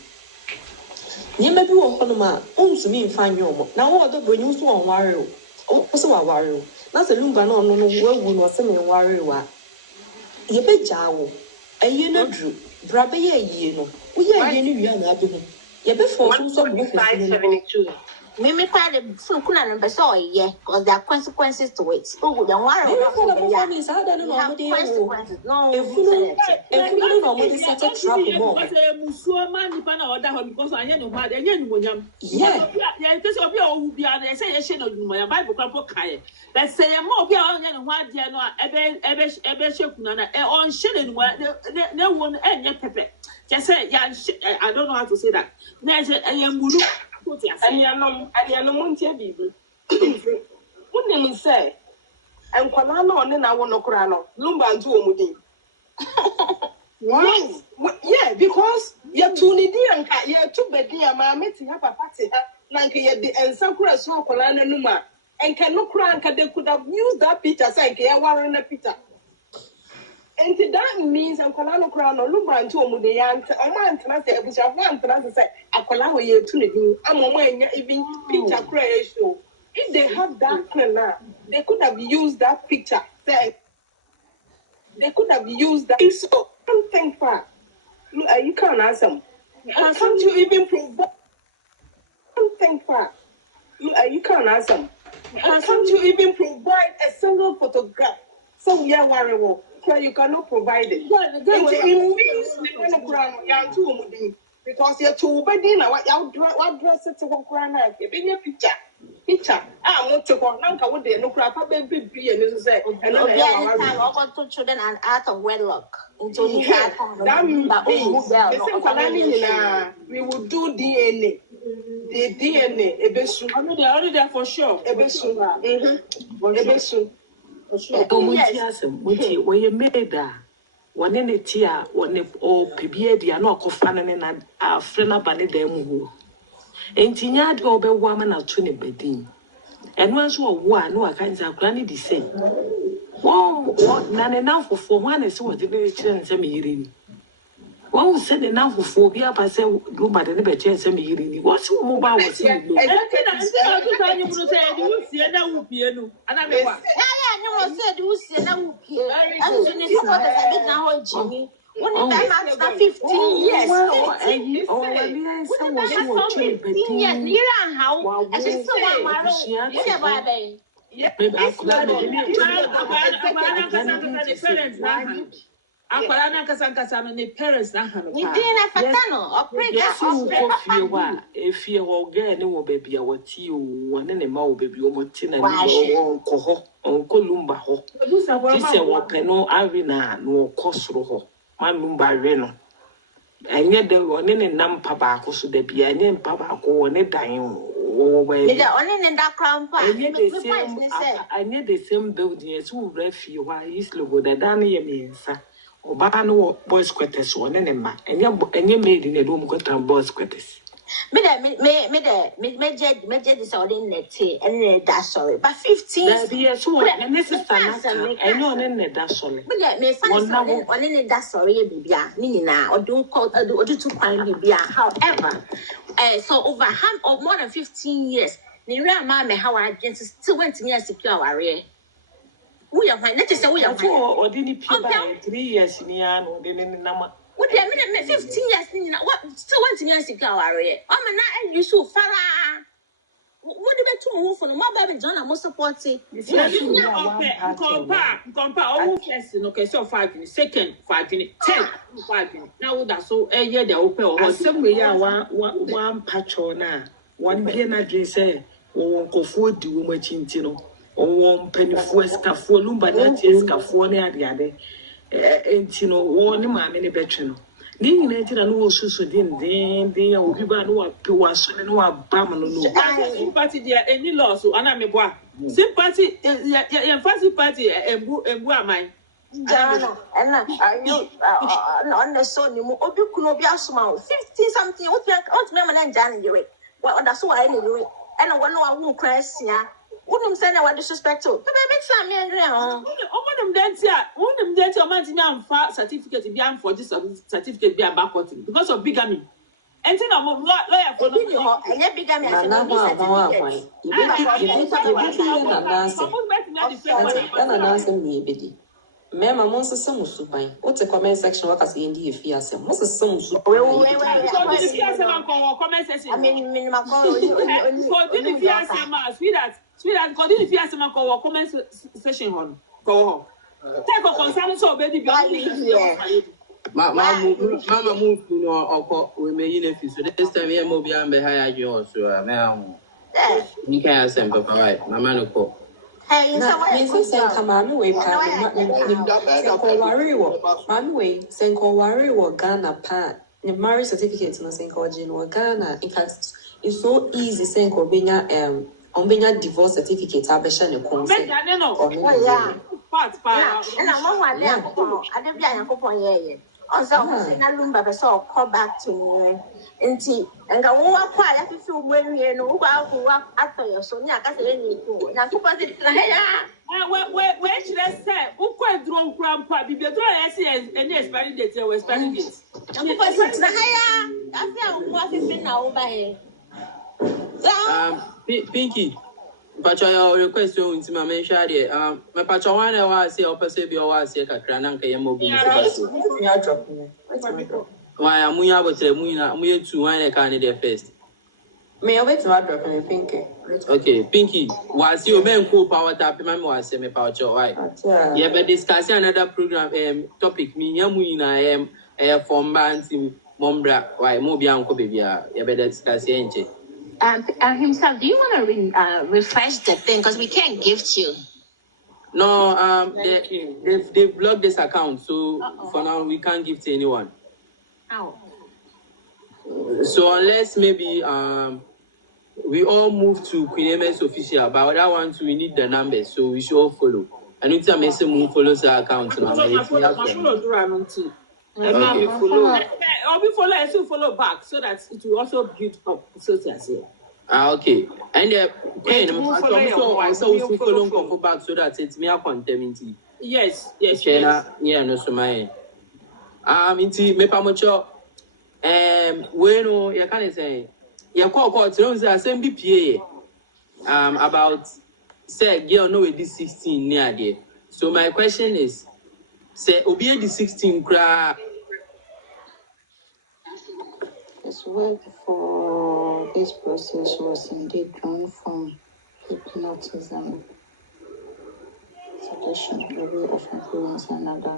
Near maybe one honoma owns me find you now what the bring you to on wario. Oh, so a wario. Now the lumba no where we was semi wario. Ye be jaw. A ye no drew. Brabe ye no. We are ye new young up. Ye be for 572. Mimi quite a so couldn't remember so yeah, because there are consequences to it. Oh, young warrior families are done no consequences. No, if you know what is such a trouble more. Because I know what I know. Yeah, this will be all who be on the say my Bible can let's say a more be on and what they know ebe shekunana on shilling where no one and yet pepe. Just say yeah, I don't know how to say that. There's a young mulu. Ariano Monte Bibi. Wouldn't say, and Quanano and then I want to crano, Lumba and Tuomudi. Yes, yeah, because you're too needy and you're too bad, dear, my meeting up a party, like and some cross no Colana Numa, and cannot crank, they could have used that picture, saying, I warrant a picture. And that means I'm Colano Crown or Lumba and Tuomudi, and a man to say, which I want to say, I call you to I'm a even picture creation. If they have that plan, they could have used that picture. They could have used that. So, something far. You can't answer them. Can't you even provide something far? You can't answer them. Can't you even provide a single photograph? So we are worried. You cannot provide it. It means because you're too bad. What dress it to one crown? You bring a picture. I want to go. Now, what they look like a baby and this is it. And then I got 2 children and out of wedlock. Into that means we will do DNA. The DNA, Ebesu. Only there for sure. Ebesu. Ebesu. When you made that, one in a tear, one or Pibia, no cofanning and a friend of Banny Demu. Ain't in yard go be woman or twin bedding. And once you are one, no, I can't have granny the same. What none enough for one is what the very chance of me. One was sending enough for phobia, but I say, go by the never chance of me. What's your mobile was saying? You see, and I will be a new. And I mean, I said, you see, and I will be a Jimmy. When it was 15 years, how I just saw Parents if you will get any baby, our tea, one and a more baby, or Tina, or Coho, or Columba. This is what Peno Arena, no Cosro, my Mumba Reno. And yet there were any numb pabaco, so there be any pabaco, and a dying. Only in that crown. I need the same building as who refuse why is logo the Danny means. Obano boys quarters one and you made in a room got on boys quarters. Me this all in the tea and that's sorry. But 15 years old and this is I know in that's sorry. But me one in that sorry, Bibia, Nina, or don't call or do to find Bibia. However, so over or more than 15 years, Nira Mamma, how I just still went to me as secure warrior. We are fine. Let us say we are 4 or didn't pay 3 years in the end or didn't number. What do you mean 15 years? What still went to me as secure warrior? I'm not you so far. What do you move for the mobile John? I'm most supporting. Compare all person. Okay, so 5 minutes, second 5 minutes, 10 5 minutes. Now that's so a year they open or some way. One patron now. One beer say, or go forward to much intino. Or penny fuesca for lumba that is California the other. And you know, one man in a veteran. Being nature and also so then they are no was no bam. Sympathy there any loss or anameboa. Sympathy, fancy party and mine. Jana, and on the son, you could be a small 15 something. What me and Jan, you what that's why I knew it. and I want to crash ya. Wouldn't say I want disrespect to. But I make some men around. Wouldn't that your man certificate be for this certificate be backward because of bigamy. And then I'm a lawyer for no, and yet bigamy. And now, Mema monse some subai. What's a comment section? What is in the fears? Most of some subai. I mean, minimum. Sweetheart, continue fear some comment session on. Go. Take a concern so baby. Mama move or we may in a few. So this time here, maybe I'm behind you also. You can't send Papa right. Mama no call. Hey, come on, way, Senko worry or Ghana pat. The marriage certificate no Senko Jin or Ghana. In fact, it's so easy Senko being divorce certificate. I'll be shining consent. Oh, yeah. And I'm one there. I don't be a couple years. Also, in a room, but so call back to me. And go walk quiet if you when we know who walk after your son. I can't say anything. Now, who was it? Where should I say? Who quite drunk grandpa? Be better as any expiring date or expiring date. Who was it? That's what is in now by Pinky. But your request to my mention there. My patron one was say or perceive your was say Kakrananka Yamobi. Why am we able to move to one candidate first? May I wait to drop me, Pinky? Okay, Pinky, was your man cool power tap? My was semi power show. Why? Yeah, but discussing another program topic. Me, Yamuina, from Bantim, Mombra, why, Mobi Uncle Baby, yeah, better discuss himself, do you want to refresh the thing? Because we can't gift you. No, they've blocked this account, so for now we can't give to anyone. How? So unless maybe we all move to Queen MS official, but that one too, we need the numbers, so we should all follow. And if I say move follows the account, follow back so that it will also build up society. Okay. And also follow back so that it's me a contempt. Yes. Yeah, no so my inti me pamocho we no you can say you call to say same BPA about say girl no with this 16 near there. So my question is say obi the 16 cra. His work for this process was indeed drawn from hypnotism, suggestion, the way of influence another,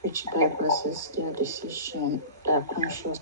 which bypasses their decision, their conscious